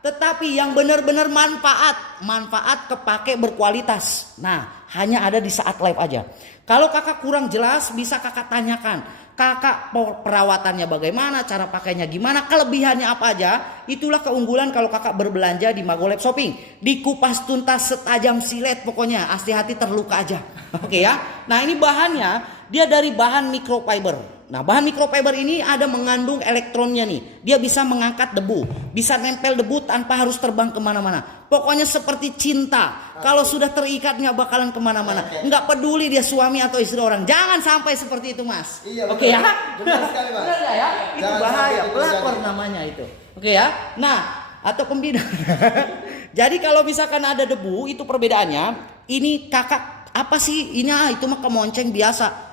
Tetapi yang benar-benar manfaat kepake berkualitas. Nah, hanya ada di saat live aja. Kalau kakak kurang jelas bisa kakak tanyakan. Kakak perawatannya bagaimana, cara pakainya gimana, kelebihannya apa aja. Itulah keunggulan kalau kakak berbelanja di Magolab Shopping. Dikupas tuntas setajam silet pokoknya. Asli hati terluka aja. Oke ya. Nah, ini bahannya dia dari bahan microfiber. Nah, bahan microfiber ini ada mengandung elektronnya nih. Dia bisa mengangkat debu. Bisa nempel debu tanpa harus terbang kemana-mana. Pokoknya seperti cinta. Kalau sudah terikat nggak bakalan kemana-mana. Nggak peduli dia suami atau istri orang. Jangan sampai seperti itu Mas. Iya, oke ya? Benar sekali Mas. Benar ya? Itu Jangan bahaya. itu Pelakor terjadi. namanya itu. Oke ya? Nah, atau pembina. Jadi kalau misalkan ada debu, itu perbedaannya. Ini kakak, apa sih? Ini itu mah kemonceng biasa.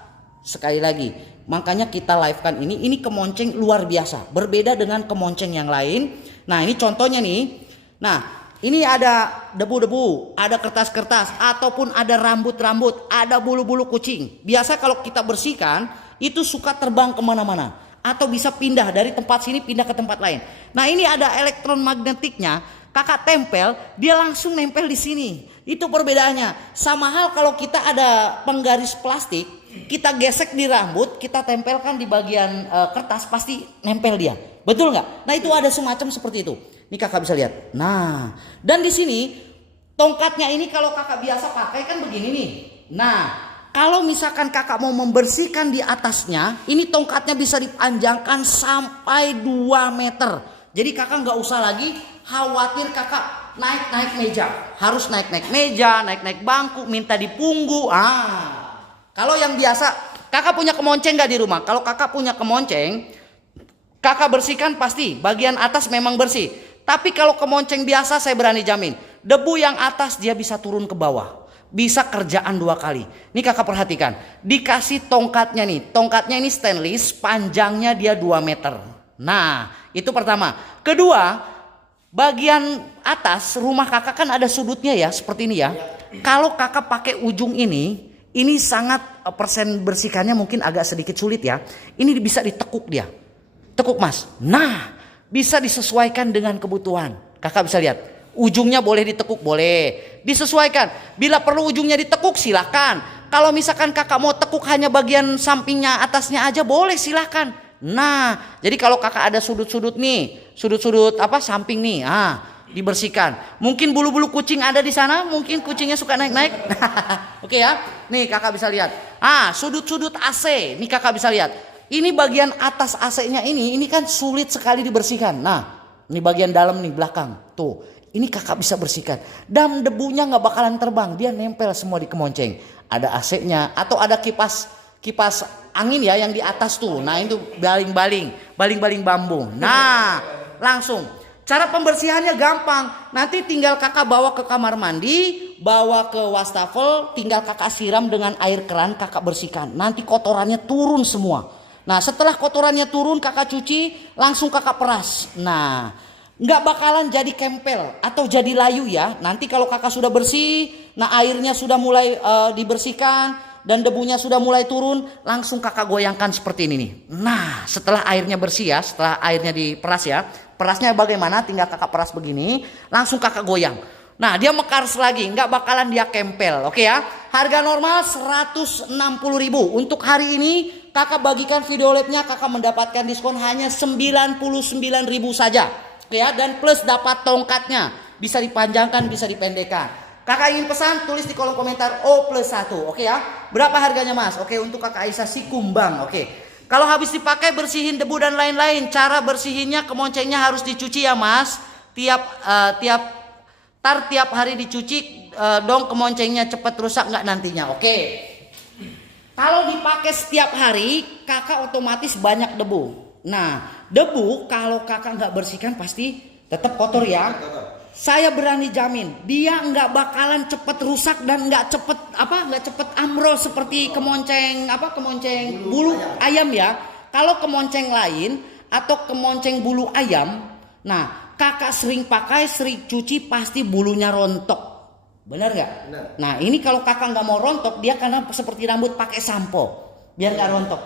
Sekali lagi, makanya kita live-kan ini kemonceng luar biasa. Berbeda dengan kemonceng yang lain. Nah, ini contohnya nih. Nah, ini ada debu-debu, ada kertas-kertas, ataupun ada rambut-rambut, ada bulu-bulu kucing. Biasa kalau kita bersihkan, itu suka terbang kemana-mana. Atau bisa pindah dari tempat sini pindah ke tempat lain. Nah, ini ada elektromagnetiknya. Kakak tempel, dia langsung nempel di sini. Itu perbedaannya. Sama hal kalau kita ada penggaris plastik, kita gesek di rambut, kita tempelkan di bagian kertas, pasti nempel dia. Betul nggak? Nah, itu ada semacam seperti itu. Ini kakak bisa lihat. Nah, dan di sini tongkatnya ini kalau kakak biasa pakai kan begini nih. Nah, kalau misalkan kakak mau membersihkan di atasnya, ini tongkatnya bisa dipanjangkan sampai 2 meter. Jadi kakak nggak usah lagi khawatir kakak naik-naik meja. Harus naik-naik meja, naik-naik bangku, minta dipunggu. Kalau yang biasa, kakak punya kemonceng nggak di rumah? Kalau kakak punya kemonceng, kakak bersihkan pasti. Bagian atas memang bersih. Tapi kalau kemonceng biasa saya berani jamin. Debu yang atas dia bisa turun ke bawah. Bisa kerjaan 2 kali. Nih kakak perhatikan. Dikasih tongkatnya nih. Tongkatnya ini stainless. Panjangnya dia 2 meter. Nah itu pertama. Kedua, bagian atas rumah kakak kan ada sudutnya ya. Seperti ini ya. Kalau kakak pakai ujung ini sangat persen bersihkannya mungkin agak sedikit sulit ya. Ini bisa ditekuk dia. Tekuk mas. Nah bisa disesuaikan dengan kebutuhan. Kakak bisa lihat. Ujungnya boleh ditekuk, boleh. Disesuaikan. Bila perlu ujungnya ditekuk, silakan. Kalau misalkan kakak mau tekuk hanya bagian sampingnya, atasnya aja, boleh silakan. Nah, jadi kalau kakak ada sudut-sudut nih, sudut-sudut samping nih, dibersihkan. Mungkin bulu-bulu kucing ada di sana, mungkin kucingnya suka naik-naik. Oke ya, nih kakak bisa lihat. Sudut-sudut AC, nih kakak bisa lihat. Ini bagian atas AC-nya ini kan sulit sekali dibersihkan. Nah, ini bagian dalam nih belakang, tuh. Ini kakak bisa bersihkan. Dan debunya nggak bakalan terbang. Dia nempel semua di kemonceng. Ada AC-nya atau ada kipas angin ya yang di atas tuh. Nah itu baling-baling bambu. Nah langsung. Cara pembersihannya gampang. Nanti tinggal kakak bawa ke kamar mandi, bawa ke wastafel, tinggal kakak siram dengan air keran, kakak bersihkan. Nanti kotorannya turun semua. Nah setelah kotorannya turun kakak cuci, langsung kakak peras. Nah nggak bakalan jadi kempel atau jadi layu ya. Nanti kalau kakak sudah bersih, nah airnya sudah mulai dibersihkan dan debunya sudah mulai turun, langsung kakak goyangkan seperti ini nih. Nah setelah airnya bersih ya, setelah airnya diperas ya, perasnya bagaimana? Tinggal kakak peras begini, langsung kakak goyang. Nah dia mekar lagi, nggak bakalan dia kempel. Oke ya, harga normal 160.000. Untuk hari ini kakak bagikan video labnya, kakak mendapatkan diskon hanya 99.000 saja. Oke ya, dan plus dapat tongkatnya. Bisa dipanjangkan, bisa dipendekkan. Kakak ingin pesan, tulis di kolom komentar O+1. Oke ya. Berapa harganya mas? Oke, untuk kakak Aisyah si kumbang. Oke. Kalau habis dipakai bersihin debu dan lain-lain. Cara bersihinnya kemoncengnya harus dicuci ya mas. Tiap hari dicuci dong kemoncengnya cepat rusak nggak nantinya. Oke. Kalau dipakai setiap hari, kakak otomatis banyak debu. Nah, debu kalau kakak nggak bersihkan pasti tetap kotor ya. Saya berani jamin dia nggak bakalan cepet rusak dan nggak cepet amrol seperti kemonceng bulu ayam ya. Kalau kemonceng lain atau kemonceng bulu ayam, nah kakak sering pakai, sering cuci pasti bulunya rontok. Benar nggak? Nah ini kalau kakak nggak mau rontok, dia karena seperti rambut pakai sampo biar nggak rontok.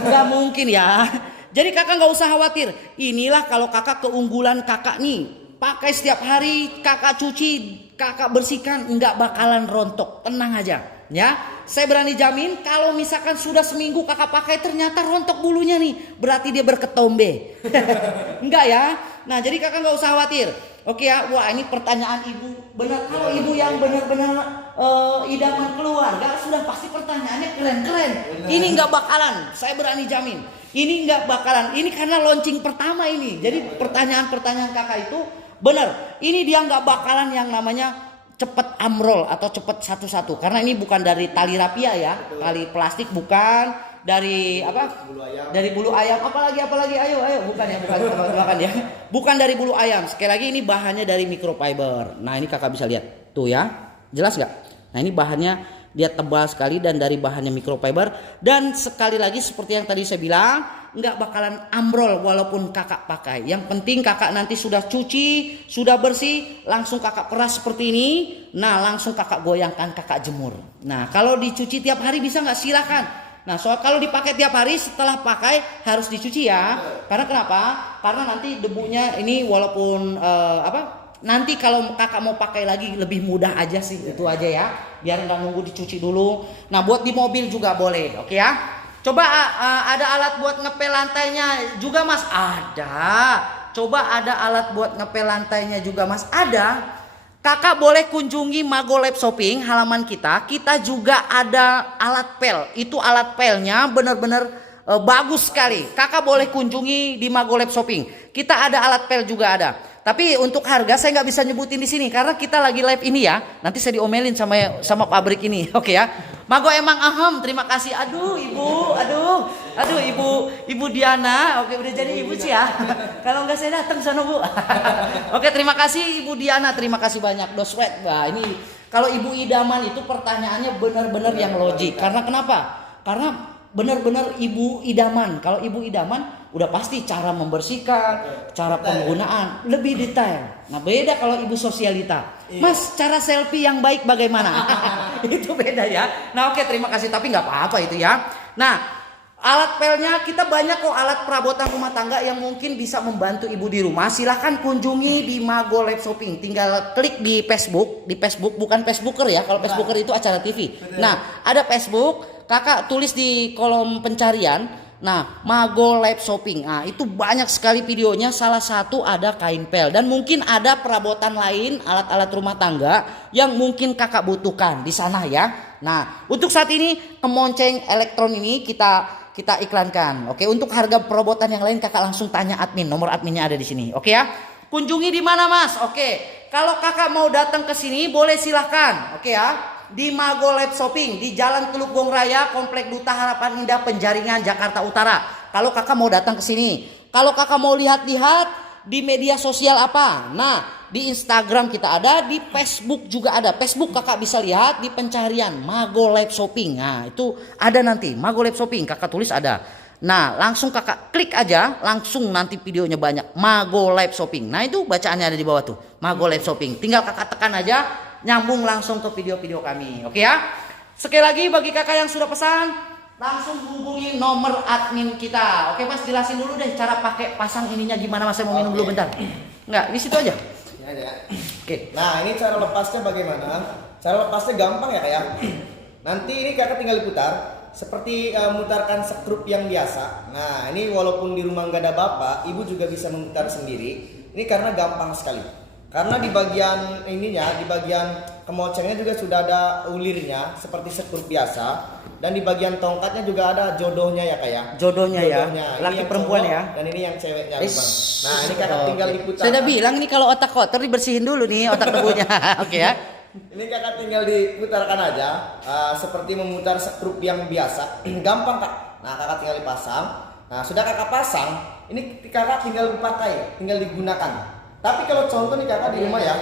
Nggak mungkin ya. Jadi kakak nggak usah khawatir. Inilah kalau kakak keunggulan kakak nih. Pakai setiap hari, kakak cuci, kakak bersihkan, nggak bakalan rontok. Tenang aja, ya. Saya berani jamin kalau misalkan sudah seminggu kakak pakai ternyata rontok bulunya nih, berarti dia berketombe. Enggak ya. Nah jadi kakak nggak usah khawatir. Oke ya. Wah ini pertanyaan ibu benar. Kalau ibu yang benar-benar idaman keluarga sudah pasti pertanyaannya keren-keren. Ini nggak bakalan. Saya berani jamin. Ini nggak bakalan. Ini karena launching pertama ini. Jadi pertanyaan-pertanyaan kakak itu benar. Ini dia nggak bakalan yang namanya cepet amrol atau cepet satu-satu. Karena ini bukan dari tali rapia ya. Tali plastik bukan. Dari apa? Bulu ayam. Dari bulu ayam. Apalagi. Ayo. Bukan ya. Bukan ya. Bukan dari bulu ayam. Sekali lagi ini bahannya dari microfiber. Nah ini kakak bisa lihat. Tuh ya. Jelas nggak? Nah ini bahannya dia tebal sekali dan dari bahannya microfiber. Dan sekali lagi seperti yang tadi saya bilang, nggak bakalan amrol walaupun kakak pakai. Yang penting kakak nanti sudah cuci, sudah bersih, langsung kakak peras seperti ini. Nah langsung kakak goyangkan, kakak jemur. Nah kalau dicuci tiap hari bisa nggak? Silakan. Nah soal kalau dipakai tiap hari, setelah pakai harus dicuci ya. Karena kenapa? Karena nanti debunya ini walaupun nanti kalau kakak mau pakai lagi lebih mudah aja sih, itu aja ya. Biar nggak nunggu dicuci dulu. Nah buat di mobil juga boleh, oke ya. Coba ada alat buat ngepel lantainya juga mas? Ada. Coba ada alat buat ngepel lantainya juga mas? Ada. Kakak boleh kunjungi Mago Lab Shopping halaman kita. Kita juga ada alat pel. Itu alat pelnya benar-benar bagus sekali. Kakak boleh kunjungi di Magolab Shopping. Kita ada alat pel juga ada. Tapi untuk harga saya nggak bisa nyebutin di sini karena kita lagi live ini ya. Nanti saya diomelin sama pabrik ini. Oke ya. Mago emang aham. Terima kasih. Aduh ibu, aduh ibu Diana. Oke udah jadi ibu sih ya. Kalau nggak saya datang sana bu. Oke terima kasih ibu Diana. Terima kasih banyak. Doswet. Wah ini kalau ibu idaman itu pertanyaannya benar-benar yang logik. Karena kenapa? Karena benar-benar ibu idaman. Kalau ibu idaman udah pasti cara membersihkan, cara penggunaan lebih detail. Nah beda kalau ibu sosialita. Mas cara selfie yang baik bagaimana? Itu beda ya. Nah oke terima kasih tapi nggak apa-apa itu ya. Nah alat pelnya kita banyak kok alat perabotan rumah tangga yang mungkin bisa membantu ibu di rumah. Silahkan kunjungi di Magolab Shopping. Tinggal klik di Facebook bukan Facebooker ya. Kalau Facebooker itu acara TV. Nah ada Facebook. Kakak tulis di kolom pencarian, nah Magolab Shopping, nah itu banyak sekali videonya. Salah satu ada kain pel dan mungkin ada perabotan lain alat-alat rumah tangga yang mungkin kakak butuhkan di sana ya. Nah untuk saat ini kemonceng elektron ini kita iklankan. Oke untuk harga perabotan yang lain kakak langsung tanya admin, nomor adminnya ada di sini. Oke ya. Kunjungi di mana mas? Oke kalau kakak mau datang ke sini boleh silahkan. Oke ya. Di Magolab Shopping di Jalan Teluk Gong Raya, Komplek Duta Harapan Indah, Penjaringan, Jakarta Utara. Kalau kakak mau datang ke sini, kalau kakak mau lihat-lihat di media sosial apa, nah di Instagram kita ada, di Facebook juga ada. Facebook kakak bisa lihat di pencarian Magolab Shopping. Nah itu ada nanti Magolab Shopping, kakak tulis ada. Nah langsung kakak klik aja, langsung nanti videonya banyak Magolab Shopping. Nah itu bacaannya ada di bawah tuh Magolab Shopping. Tinggal kakak tekan aja. Nyambung langsung ke video-video kami. Oke ya. Sekali lagi bagi kakak yang sudah pesan langsung hubungi nomor admin kita. Oke mas jelasin dulu deh cara pakai pasang ininya gimana mas. Saya mau minum dulu bentar. Enggak di situ aja. Ini aja. Oke. Nah ini cara lepasnya bagaimana? Cara lepasnya gampang ya kayak. Nanti ini kakak tinggal diputar seperti memutarkan skrup yang biasa. Nah ini walaupun di rumah nggak ada bapak, ibu juga bisa memutar sendiri. Ini karena gampang sekali. Karena di bagian ininya, di bagian kemocengnya juga sudah ada ulirnya seperti skrup biasa. Dan di bagian tongkatnya juga ada jodohnya ya kayak. Jodohnya ya. Laki perempuan ya. Dan ini yang ceweknya bang. Nah ini kakak tinggal diputar. Saya udah bilang nih kalau otak kotor dibersihin dulu nih otak debunya. Oke ya. Ini kakak tinggal diputarkan aja seperti memutar skrup yang biasa. Gampang kak. Nah kakak tinggal dipasang. Nah sudah kakak pasang, ini kakak tinggal dipakai, tinggal digunakan. Tapi kalau contoh nih kakak di rumah ya,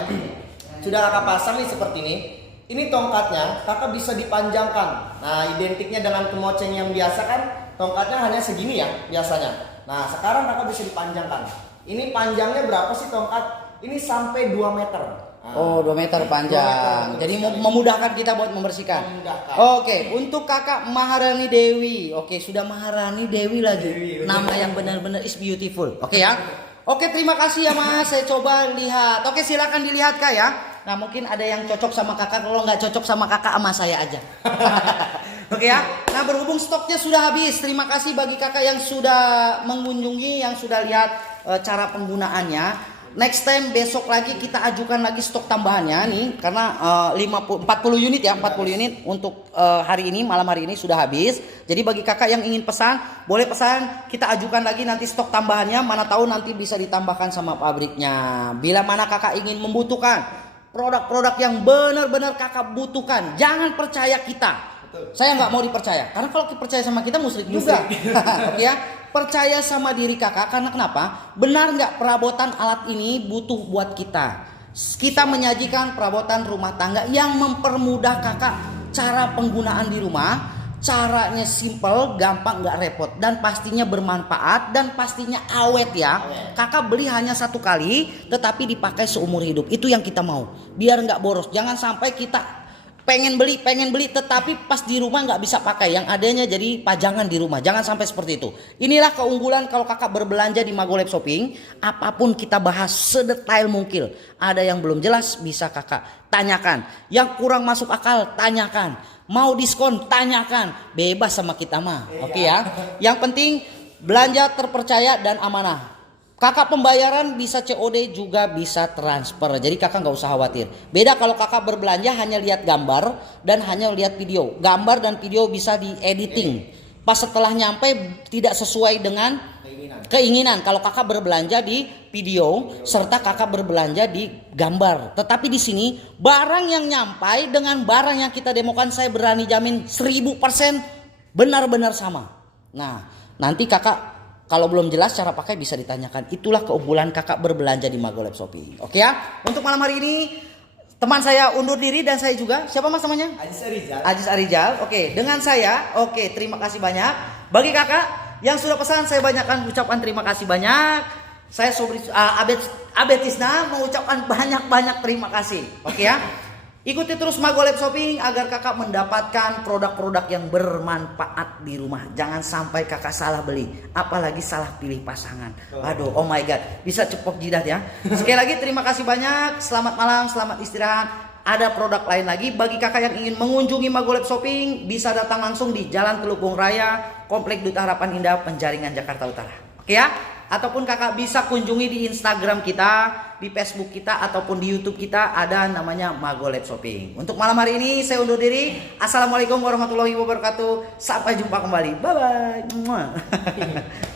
sudah kakak pasang nih seperti ini tongkatnya kakak bisa dipanjangkan. Nah identiknya dengan kemoceng yang biasa kan tongkatnya hanya segini ya biasanya. Nah sekarang kakak bisa dipanjangkan. Ini panjangnya berapa sih tongkat? Ini sampai 2 meter. Nah, oh 2 meter panjang. 2 meter, jadi memudahkan kita buat membersihkan. Memudahkan. Oke untuk kakak Maharani Dewi. Oke sudah Maharani Dewi lagi. Dewi. Nama yang benar-benar is beautiful. Oke ya. Oke terima kasih ya mas, saya coba lihat. Oke silakan dilihat kak ya. Nah mungkin ada yang cocok sama kakak, kalau nggak cocok sama kakak sama saya aja. Oke ya. Nah berhubung stoknya sudah habis, terima kasih bagi kakak yang sudah mengunjungi, yang sudah lihat cara penggunaannya. Next time besok lagi kita ajukan lagi stok tambahannya nih karena 40 unit ya 40 unit untuk hari ini malam hari ini sudah habis. Jadi bagi kakak yang ingin pesan boleh pesan kita ajukan lagi nanti stok tambahannya mana tahu nanti bisa ditambahkan sama pabriknya. Bila mana kakak ingin membutuhkan produk-produk yang benar-benar kakak butuhkan jangan percaya kita. Saya nggak mau dipercaya karena kalau percaya sama kita musyrik juga. Oke ya. Percaya sama diri kakak karena kenapa? Benar nggak perabotan alat ini butuh buat kita? Kita menyajikan perabotan rumah tangga yang mempermudah kakak cara penggunaan di rumah. Caranya simple, gampang, nggak repot dan pastinya bermanfaat dan pastinya awet ya. Kakak beli hanya 1 kali, tetapi dipakai seumur hidup. Itu yang kita mau. Biar nggak boros. Jangan sampai kita pengen beli tetapi pas di rumah nggak bisa pakai, yang adanya jadi pajangan di rumah. Jangan sampai seperti itu. Inilah keunggulan kalau kakak berbelanja di Magolab Shopping. Apapun kita bahas sedetail mungkin. Ada yang belum jelas bisa kakak tanyakan, yang kurang masuk akal tanyakan, mau diskon tanyakan, bebas sama kita mah. Oke ya. Yang penting belanja terpercaya dan amanah. Kakak pembayaran bisa COD juga bisa transfer. Jadi kakak nggak usah khawatir. Beda kalau kakak berbelanja hanya lihat gambar dan hanya lihat video. Gambar dan video bisa diediting. pas setelah nyampe tidak sesuai dengan keinginan. Kalau kakak berbelanja di video serta kakak berbelanja di gambar. Tetapi di sini barang yang nyampai dengan barang yang kita demokan saya berani jamin 1000% benar-benar sama. Nah, nanti kakak kalau belum jelas cara pakai bisa ditanyakan. Itulah keunggulan kakak berbelanja di Magolab Shopping. Oke ya. Untuk malam hari ini teman saya undur diri dan saya juga. Siapa mas namanya? Ajis Arijal. Oke, dengan saya. Oke, terima kasih banyak. Bagi kakak yang sudah pesan saya banyakkan ucapkan terima kasih banyak. Saya Sobri Abed Tisna mengucapkan banyak-banyak terima kasih. Oke ya. Ikuti terus Magolab Shopping agar kakak mendapatkan produk-produk yang bermanfaat di rumah. Jangan sampai kakak salah beli, apalagi salah pilih pasangan. Aduh, oh my god, bisa cepok jidat ya. Sekali lagi terima kasih banyak. Selamat malam, selamat istirahat. Ada produk lain lagi bagi kakak yang ingin mengunjungi Magolab Shopping, bisa datang langsung di Jalan Telukung Raya, Komplek Duta Harapan Indah, Penjaringan, Jakarta Utara. Oke ya? Ataupun kakak bisa kunjungi di Instagram kita, di Facebook kita, ataupun di YouTube kita ada namanya Magolab Shopping. Untuk malam hari ini saya undur diri. Assalamualaikum warahmatullahi wabarakatuh. Sampai jumpa kembali. Bye bye.